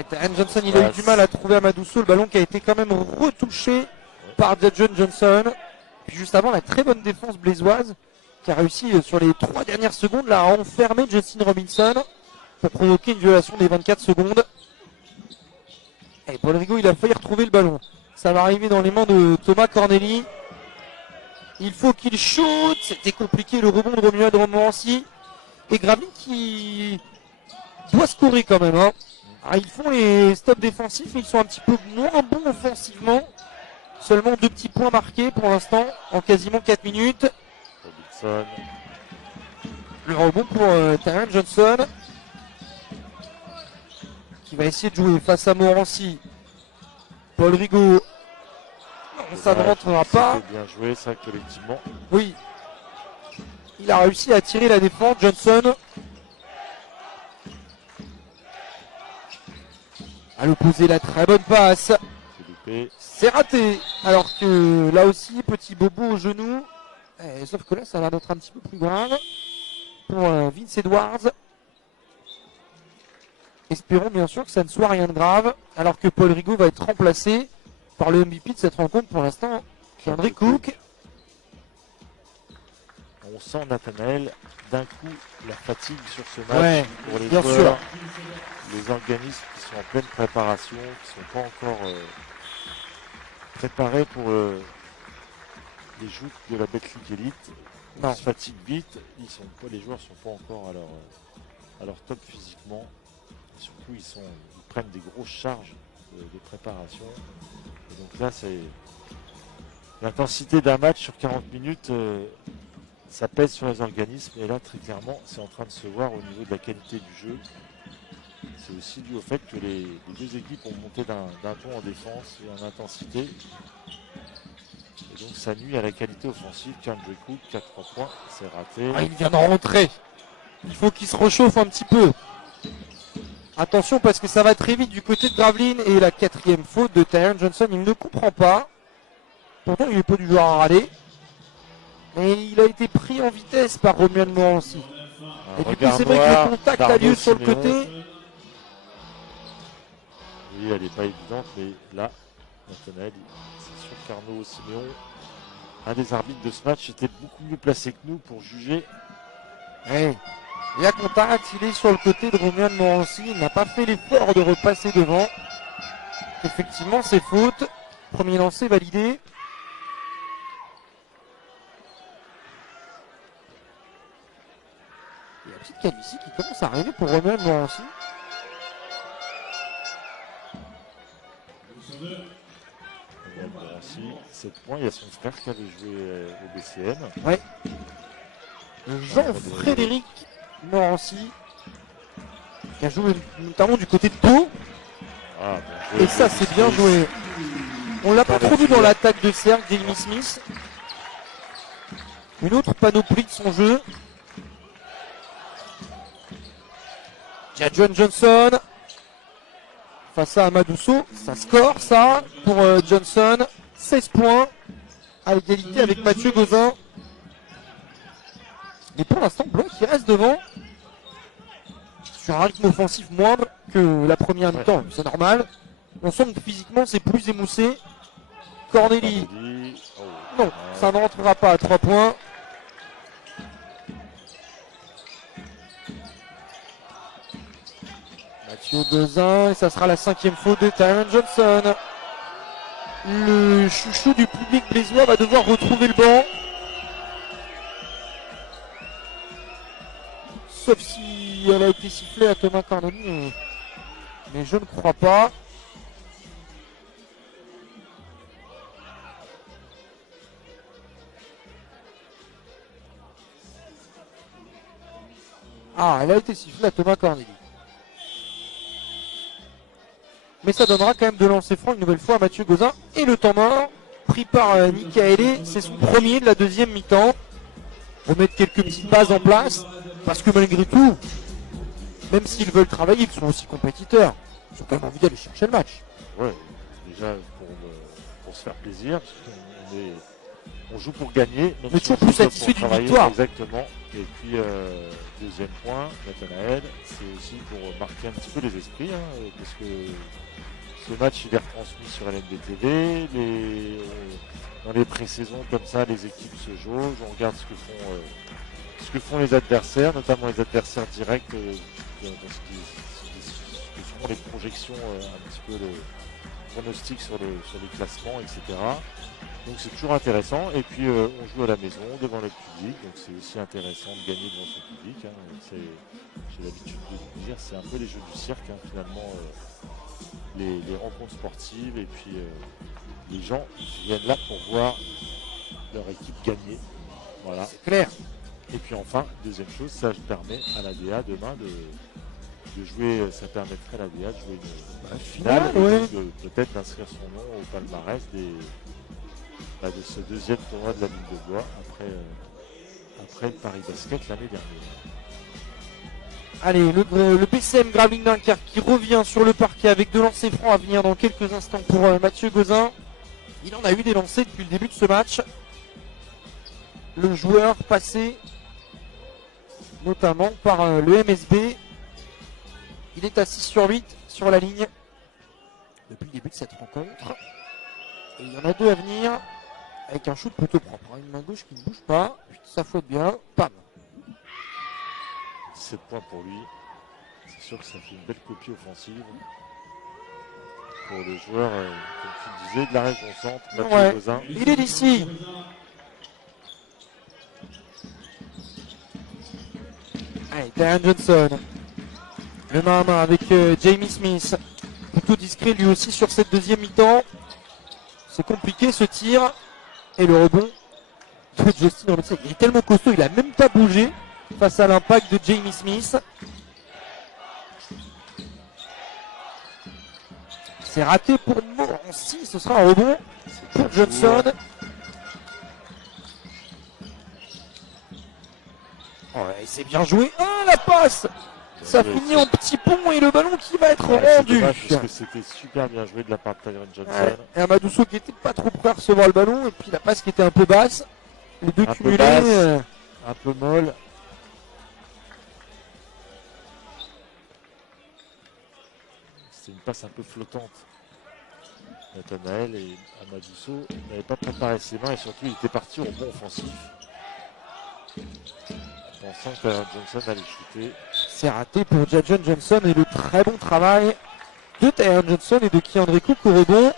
Taron Johnson, il a eu du mal à trouver Amadousso, le ballon qui a été quand même retouché par Jadjon Johnson. Puis juste avant, la très bonne défense blésoise qui a réussi sur les 3 dernières secondes là, à enfermer Justin Robinson pour provoquer une violation des 24 secondes. Et Paul Rigaud, il a failli retrouver le ballon. Ça va arriver dans les mains de Thomas Corneli. Il faut qu'il shoot. C'était compliqué le rebond de Romuald Montmorency. Et Gravelines qui doit scorer quand même. Hein. Alors, ils font les stops défensifs, ils sont un petit peu moins bons offensivement. Seulement 2 petits points marqués pour l'instant en quasiment 4 minutes. Robinson. Le rebond pour Taron Johnson qui va essayer de jouer face à Morancy. Paul Rigaud. Non, ça ne rentrera pas. C'était bien joué ça collectivement. Oui. Il a réussi à tirer la défense, Johnson. À l'opposé, la très bonne passe. C'est raté. Alors que là aussi, petit bobo au genou. Sauf que là, ça va être un petit peu plus grave. Pour Vince Edwards. Espérons bien sûr que ça ne soit rien de grave. Alors que Paul Rigaud va être remplacé par le MVP de cette rencontre pour l'instant, Kendrick Cook. On sent, Nathanaël, d'un coup la fatigue sur ce match pour les bien joueurs, sûr. les organismes qui sont en pleine préparation, qui ne sont pas encore préparés pour les joutes de la Betclic Elite. Ils se fatiguent vite, les joueurs ne sont pas encore à leur top physiquement. Et surtout, ils prennent des grosses charges de préparation. Et donc là, c'est l'intensité d'un match sur 40 minutes. Ça pèse sur les organismes et là très clairement c'est en train de se voir au niveau de la qualité du jeu. C'est aussi dû au fait que les deux équipes ont monté d'un ton en défense et en intensité. Et donc ça nuit à la qualité offensive. Kendrick Cook, 4-3 points, c'est raté. Il vient de rentrer. Il faut qu'il se réchauffe un petit peu. Attention parce que ça va très vite du côté de Gravelines et la 4e faute de Taron Johnson, il ne comprend pas. Pourtant il n'est pas du genre à râler. Mais il a été pris en vitesse par Romuald Morancy. Et du coup, c'est vrai que le contact a lieu sur le côté. Oui, elle n'est pas évidente, mais là, Nathanaël, c'est sûr qu'Arnaud Siméon, un des arbitres de ce match, était beaucoup mieux placé que nous pour juger. Il y a contact, il est sur le côté de Romuald Morancy. Il n'a pas fait l'effort de repasser devant. Effectivement, c'est faute. Premier lancer validé. Il y a la petite calvitie qui commence à arriver pour Romuald Morancy. Morancy, 7 points. Il y a son frère qui avait joué au BCN. Ouais. Jean-Frédéric Morancy qui a joué notamment du côté de Pau. Et ça, c'est bien joué. On l'a pas trop vu dans l'attaque de cercle d'Elmi Smith. Une autre panoplie de son jeu. Jadjon Johnson face à Amadousso. Ça score ça pour Johnson. 16 points à égalité avec Mathieu Gauzin. Mais pour l'instant, Blois qui reste devant sur un rythme offensif moindre que la première mi-temps. C'est normal. On sent que physiquement c'est plus émoussé. Cornélie. Non, ça ne rentrera pas à 3 points. Mathieu Gauzin, et ça sera la 5e faute de Tyron Johnson. Le chouchou du public blésois va devoir retrouver le banc. Sauf si elle a été sifflée à Thomas Cornélie, mais je ne crois pas. Ah, elle a été sifflée à Thomas Cornélie. Mais ça donnera quand même de lancer franc une nouvelle fois à Mathieu Gauzin. Et le temps mort, pris par Michaele, c'est son premier de la deuxième mi-temps. Remettre quelques petites bases en place, parce que malgré tout, même s'ils veulent travailler, ils sont aussi compétiteurs. Ils ont quand même envie d'aller chercher le match. Ouais, déjà pour se faire plaisir, parce on joue pour gagner. On est toujours plus satisfait d'une victoire. Exactement. Et puis, deuxième point, Nathanaël, c'est aussi pour marquer un petit peu les esprits, parce que ce match il est retransmis sur LNB-TV. Dans les pré-saisons comme ça, les équipes se jaugent, on regarde ce que font les adversaires, notamment les adversaires directs, dans ce que seront les projections, un petit peu le pronostic sur les classements, etc. Donc c'est toujours intéressant. Et puis on joue à la maison, devant le public, donc c'est aussi intéressant de gagner devant son public. J'ai l'habitude de le dire, c'est un peu les jeux du cirque, finalement, les rencontres sportives, et puis les gens viennent là pour voir leur équipe gagner. Voilà. C'est clair. Et puis enfin, deuxième chose, ça permet à la DA demain de jouer, ça permettrait à la DA de jouer une finale, ouais. Et de peut-être d'inscrire son nom au palmarès de ce deuxième tournoi de la ville de Blois après le Paris Basket l'année dernière. Allez, le BCM Gravelines Dunkerque qui revient sur le parquet avec deux lancers francs à venir dans quelques instants pour Mathieu Gauzin. Il en a eu des lancers depuis le début de ce match. Le joueur passé notamment par le MSB. Il est à 6 sur 8 sur la ligne depuis le début de cette rencontre. Et il y en a deux à venir avec un shoot plutôt propre. Une main gauche qui ne bouge pas. Ça flotte bien. Pam. 17 points pour lui. C'est sûr que ça fait une belle copie offensive pour le joueur, comme tu disais, de la région centre, Mathieu Gauzin. Il est d'ici. Allez, Tyron Johnson. Le main à main avec Jamie Smith. Plutôt discret lui aussi sur cette deuxième mi-temps. C'est compliqué ce tir. Et le rebond de Justin Robinson. Il est tellement costaud, il a même pas bougé face à l'impact de Jamie Smith. C'est raté pour Morancy. Ce sera un rebond pour Johnson. Ouais, c'est bien joué. Ah, la passe! Ça finit en petit pont et le ballon qui va être rendu. Parce que c'était super bien joué de la part de Tyron Johnson. Et Amadousso qui était pas trop prêt à recevoir le ballon. Et puis la passe qui était un peu basse. Les deux cumulés. Un peu molle. C'est une passe un peu flottante. Nathanaël et Amadousso n'avaient pas préparé ses mains et surtout il était parti au rebond offensif. Pensant que Tyron Johnson allait shooter. C'est raté pour Jadjon Johnson et le très bon travail de Tyron Johnson et de Keandre Cook au rebond.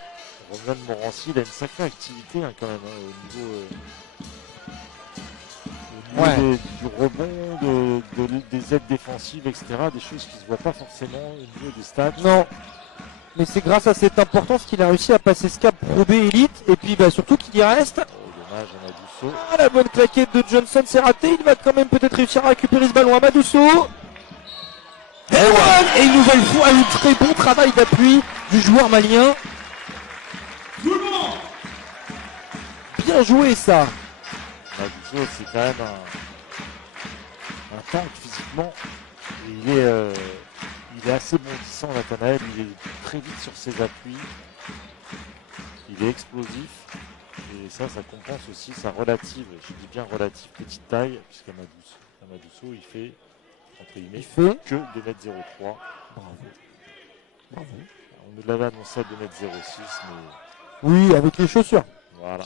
Roman Morancy, il a une sacrée activité quand même au niveau du rebond, des aides défensives, etc. Des choses qui ne se voient pas forcément au niveau des stats. Non, mais c'est grâce à cette importance qu'il a réussi à passer ce cap Pro B Elite et puis surtout qu'il y reste. Dommage, Amadousso. Ah, la bonne claquette de Johnson, c'est raté. Il va quand même peut-être réussir à récupérer ce ballon. Amadousso. Et une nouvelle fois, un très bon travail d'appui du joueur malien. Bien joué ça. Amadousso, c'est quand même un tank physiquement. Il il est assez bondissant, Nathanaël. Il est très vite sur ses appuis. Il est explosif. Et ça compense aussi sa relative, je dis bien relative petite taille, puisqu'Amadousso, il fait, entre guillemets, que 2m03. Bravo. Bravo. On nous l'avait annoncé à 2m06, mais... Oui, avec les chaussures. Voilà.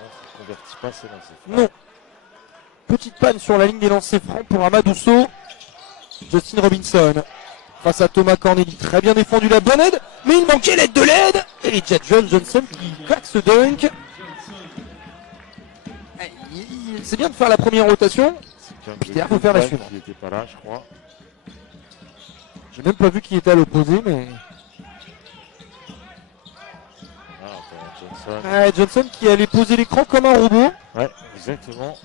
Il ne convertit pas ses lancers francs. Non. Petite panne sur la ligne des lancers francs pour Amadousso. Justin Robinson face à Thomas Corneli. Très bien défendu la bonne aide, mais il manquait l'aide de l'aide. Et Jadjon Johnson qui claque ce dunk. C'est bien de faire la première rotation. Puis derrière, il faut faire la suivante. Il n'était pas là, je crois. J'ai même pas vu qu'il était à l'opposé, mais... Johnson qui allait poser l'écran comme un robot. Ouais, exactement.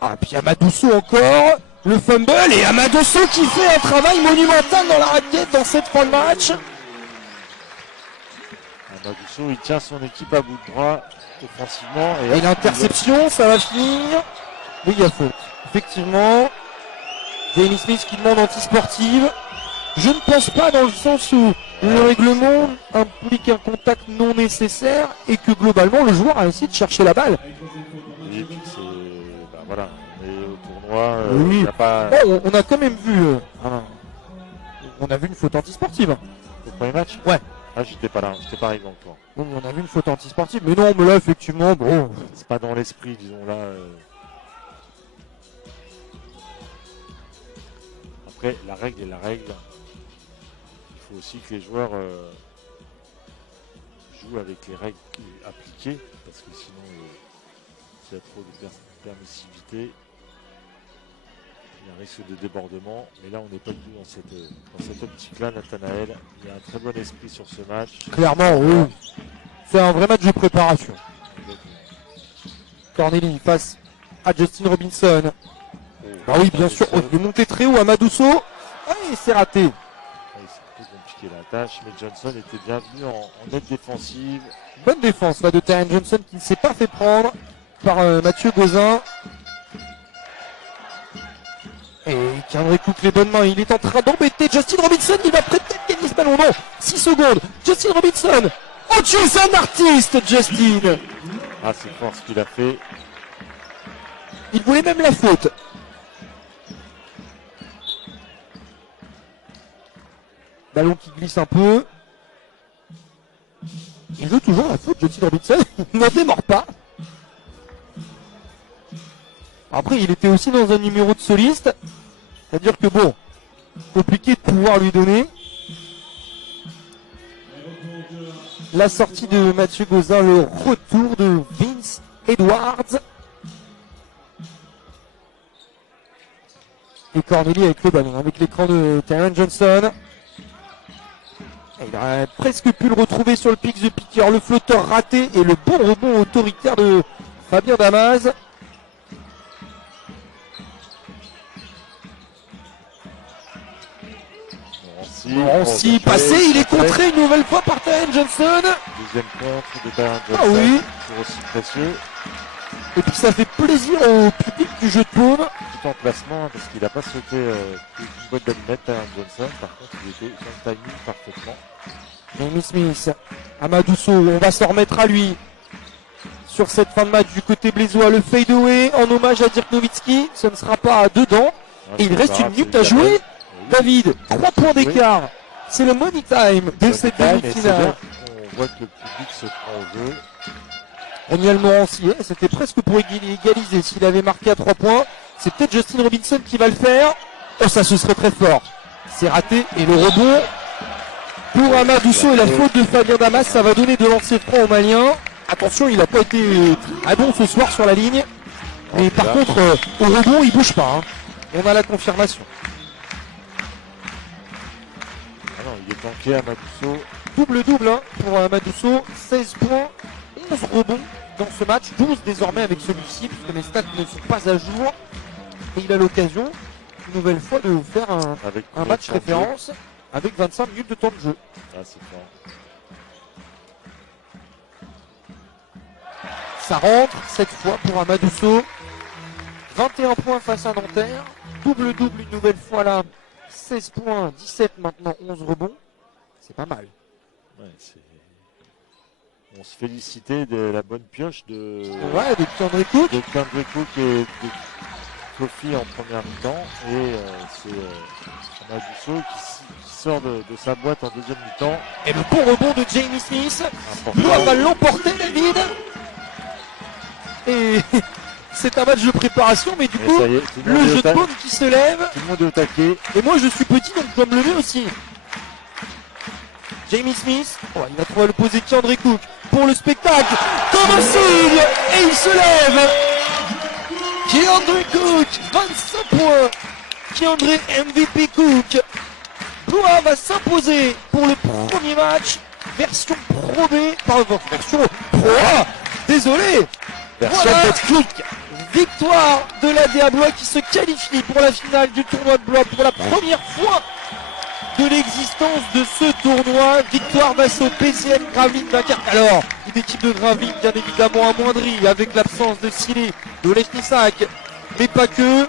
Ah, puis Amadousso encore. Le fumble et Amadousso qui fait un travail monumental dans la raquette dans cette fin de match. Amadousso, il tient son équipe à bout de bras offensivement. Et l'interception, ça va finir. Oui, il y a faute. Effectivement. Jamie Smith qui demande anti-sportive. Je ne pense pas dans le sens où le règlement implique un contact non nécessaire et que globalement le joueur a essayé de chercher la balle. Oui, et puis c'est... Ben voilà, on est au tournoi, oui. Il n'y a pas... Bon, on a quand même vu... on a vu une faute anti-sportive. Au premier match? Ouais. Ah, j'étais pas là, j'étais pas arrivé encore. Donc on a vu une faute anti-sportive, mais non, mais là effectivement, bon... C'est pas dans l'esprit, disons là... Après, la règle est la règle. Il faut aussi que les joueurs jouent avec les règles appliquées, parce que sinon, s'il y a trop de permissivité, il y a un risque de débordement. Mais là, on n'est pas du tout dans cette optique-là, Nathanaël. Il y a un très bon esprit sur ce match. Clairement, oui. C'est un vrai match de préparation. Corneli face à Justin Robinson. Ah oui, bien sûr, il est monté très haut à Amadousso. Ah, et c'est raté. C'est un peu compliqué la tâche, mais Johnson était bienvenu en aide défensive. Bonne défense là de Tyron Johnson qui ne s'est pas fait prendre par Mathieu Gauzin. Et Kendrick Cook les bonnes mains, il est en train d'embêter Justin Robinson, il va peut-être gagner ce ballon, non, 6 secondes, Justin Robinson. Oh, tu es un artiste, Justin. Ah, c'est fort ce qu'il a fait. Il voulait même la faute. Ballon qui glisse un peu. Il veut toujours la faute, Justin Robinson. Il n'en démord pas. Après, il était aussi dans un numéro de soliste. C'est-à-dire que bon, compliqué de pouvoir lui donner. La sortie de Mathieu Gauzin, le retour de Vince Edwards. Et Corneli avec le ballon, avec l'écran de Tyron Johnson. Et il aurait presque pu le retrouver sur le pick the picker, le flotteur raté et le bon rebond autoritaire de Fabien Damas. Morancy passé, il est contré une nouvelle fois par Tyron Johnson. Deuxième contre de Tyron Johnson. Ah oui. Toujours aussi précieux. Et puis ça fait plaisir au public du jeu de paume. Tout en placement, parce qu'il n'a pas sauté une boîte d'allumettes, Tyron Johnson. Par contre, il était dans le timing parfaitement. Jamie Smith, Amadousso, on va s'en remettre à lui. Sur cette fin de match du côté blésois, le fade away en hommage à Dirk Nowitzki. Ce ne sera pas à dedans. Et il reste une minute à jouer. Oui. David, 3 points d'écart. Oui. C'est le money time de cette demi-finale. On voit que le public se prend au jeu. Daniel Morancy, c'était presque pour égaliser. S'il avait marqué à 3 points, c'est peut-être Justin Robinson qui va le faire. Oh, ça, ce serait très fort. C'est raté. Et le rebond pour Amadousso et la faute de Fabien Damas, ça va donner de lancer franc aux Maliens. Attention, il n'a pas été très bon ce soir sur la ligne. Mais par contre, au rebond, il bouge pas. Hein. On a la confirmation. Ah non, il est tanké Amadousso. Double-double hein, pour Amadousso. 16 points, 11 rebonds dans ce match. 12 désormais avec celui-ci, puisque les stats ne sont pas à jour. Et il a l'occasion, une nouvelle fois, de faire un match référence avec 25 minutes de temps de jeu. Ah, c'est fort. Ça rentre cette fois pour Amadousso. 21 points face à Nanterre. Double-double une nouvelle fois là 16 points, 17 maintenant, 11 rebonds. C'est pas mal. Ouais, on se félicitait de la bonne pioche de Kendrick Cook. de Kendrick Cook et de Kofi en première mi-temps. Et c'est Amaduso qui sort de sa boîte en deuxième mi-temps. Et le bon rebond de Jamie Smith. Important. Blois va l'emporter, David. Et c'est un match de préparation, mais du Et coup, ça y est, tout le monde le est au jeu de taquet. paume qui se lève. Tout le monde est au taquet. Et moi, je suis petit, donc je dois me lever aussi. Jamie Smith, il va trouver l'opposé Kendrick Cook pour le spectacle. Comme un signe, et il se lève. Kendrick Cook, 25 points. Kendrick MVP Cook. Blois va s'imposer pour le premier match. Version Pro B, version Pro A. Désolé. Version Voilà. Betclic. Victoire de l'ADA Blois qui se qualifie pour la finale du tournoi de Blois pour la première fois de l'existence de ce tournoi. Victoire face au PCM Gravelines Dunkerque. Alors, une équipe de Gravelines bien évidemment amoindrie avec l'absence de Silly, de Lechnissac, mais pas que.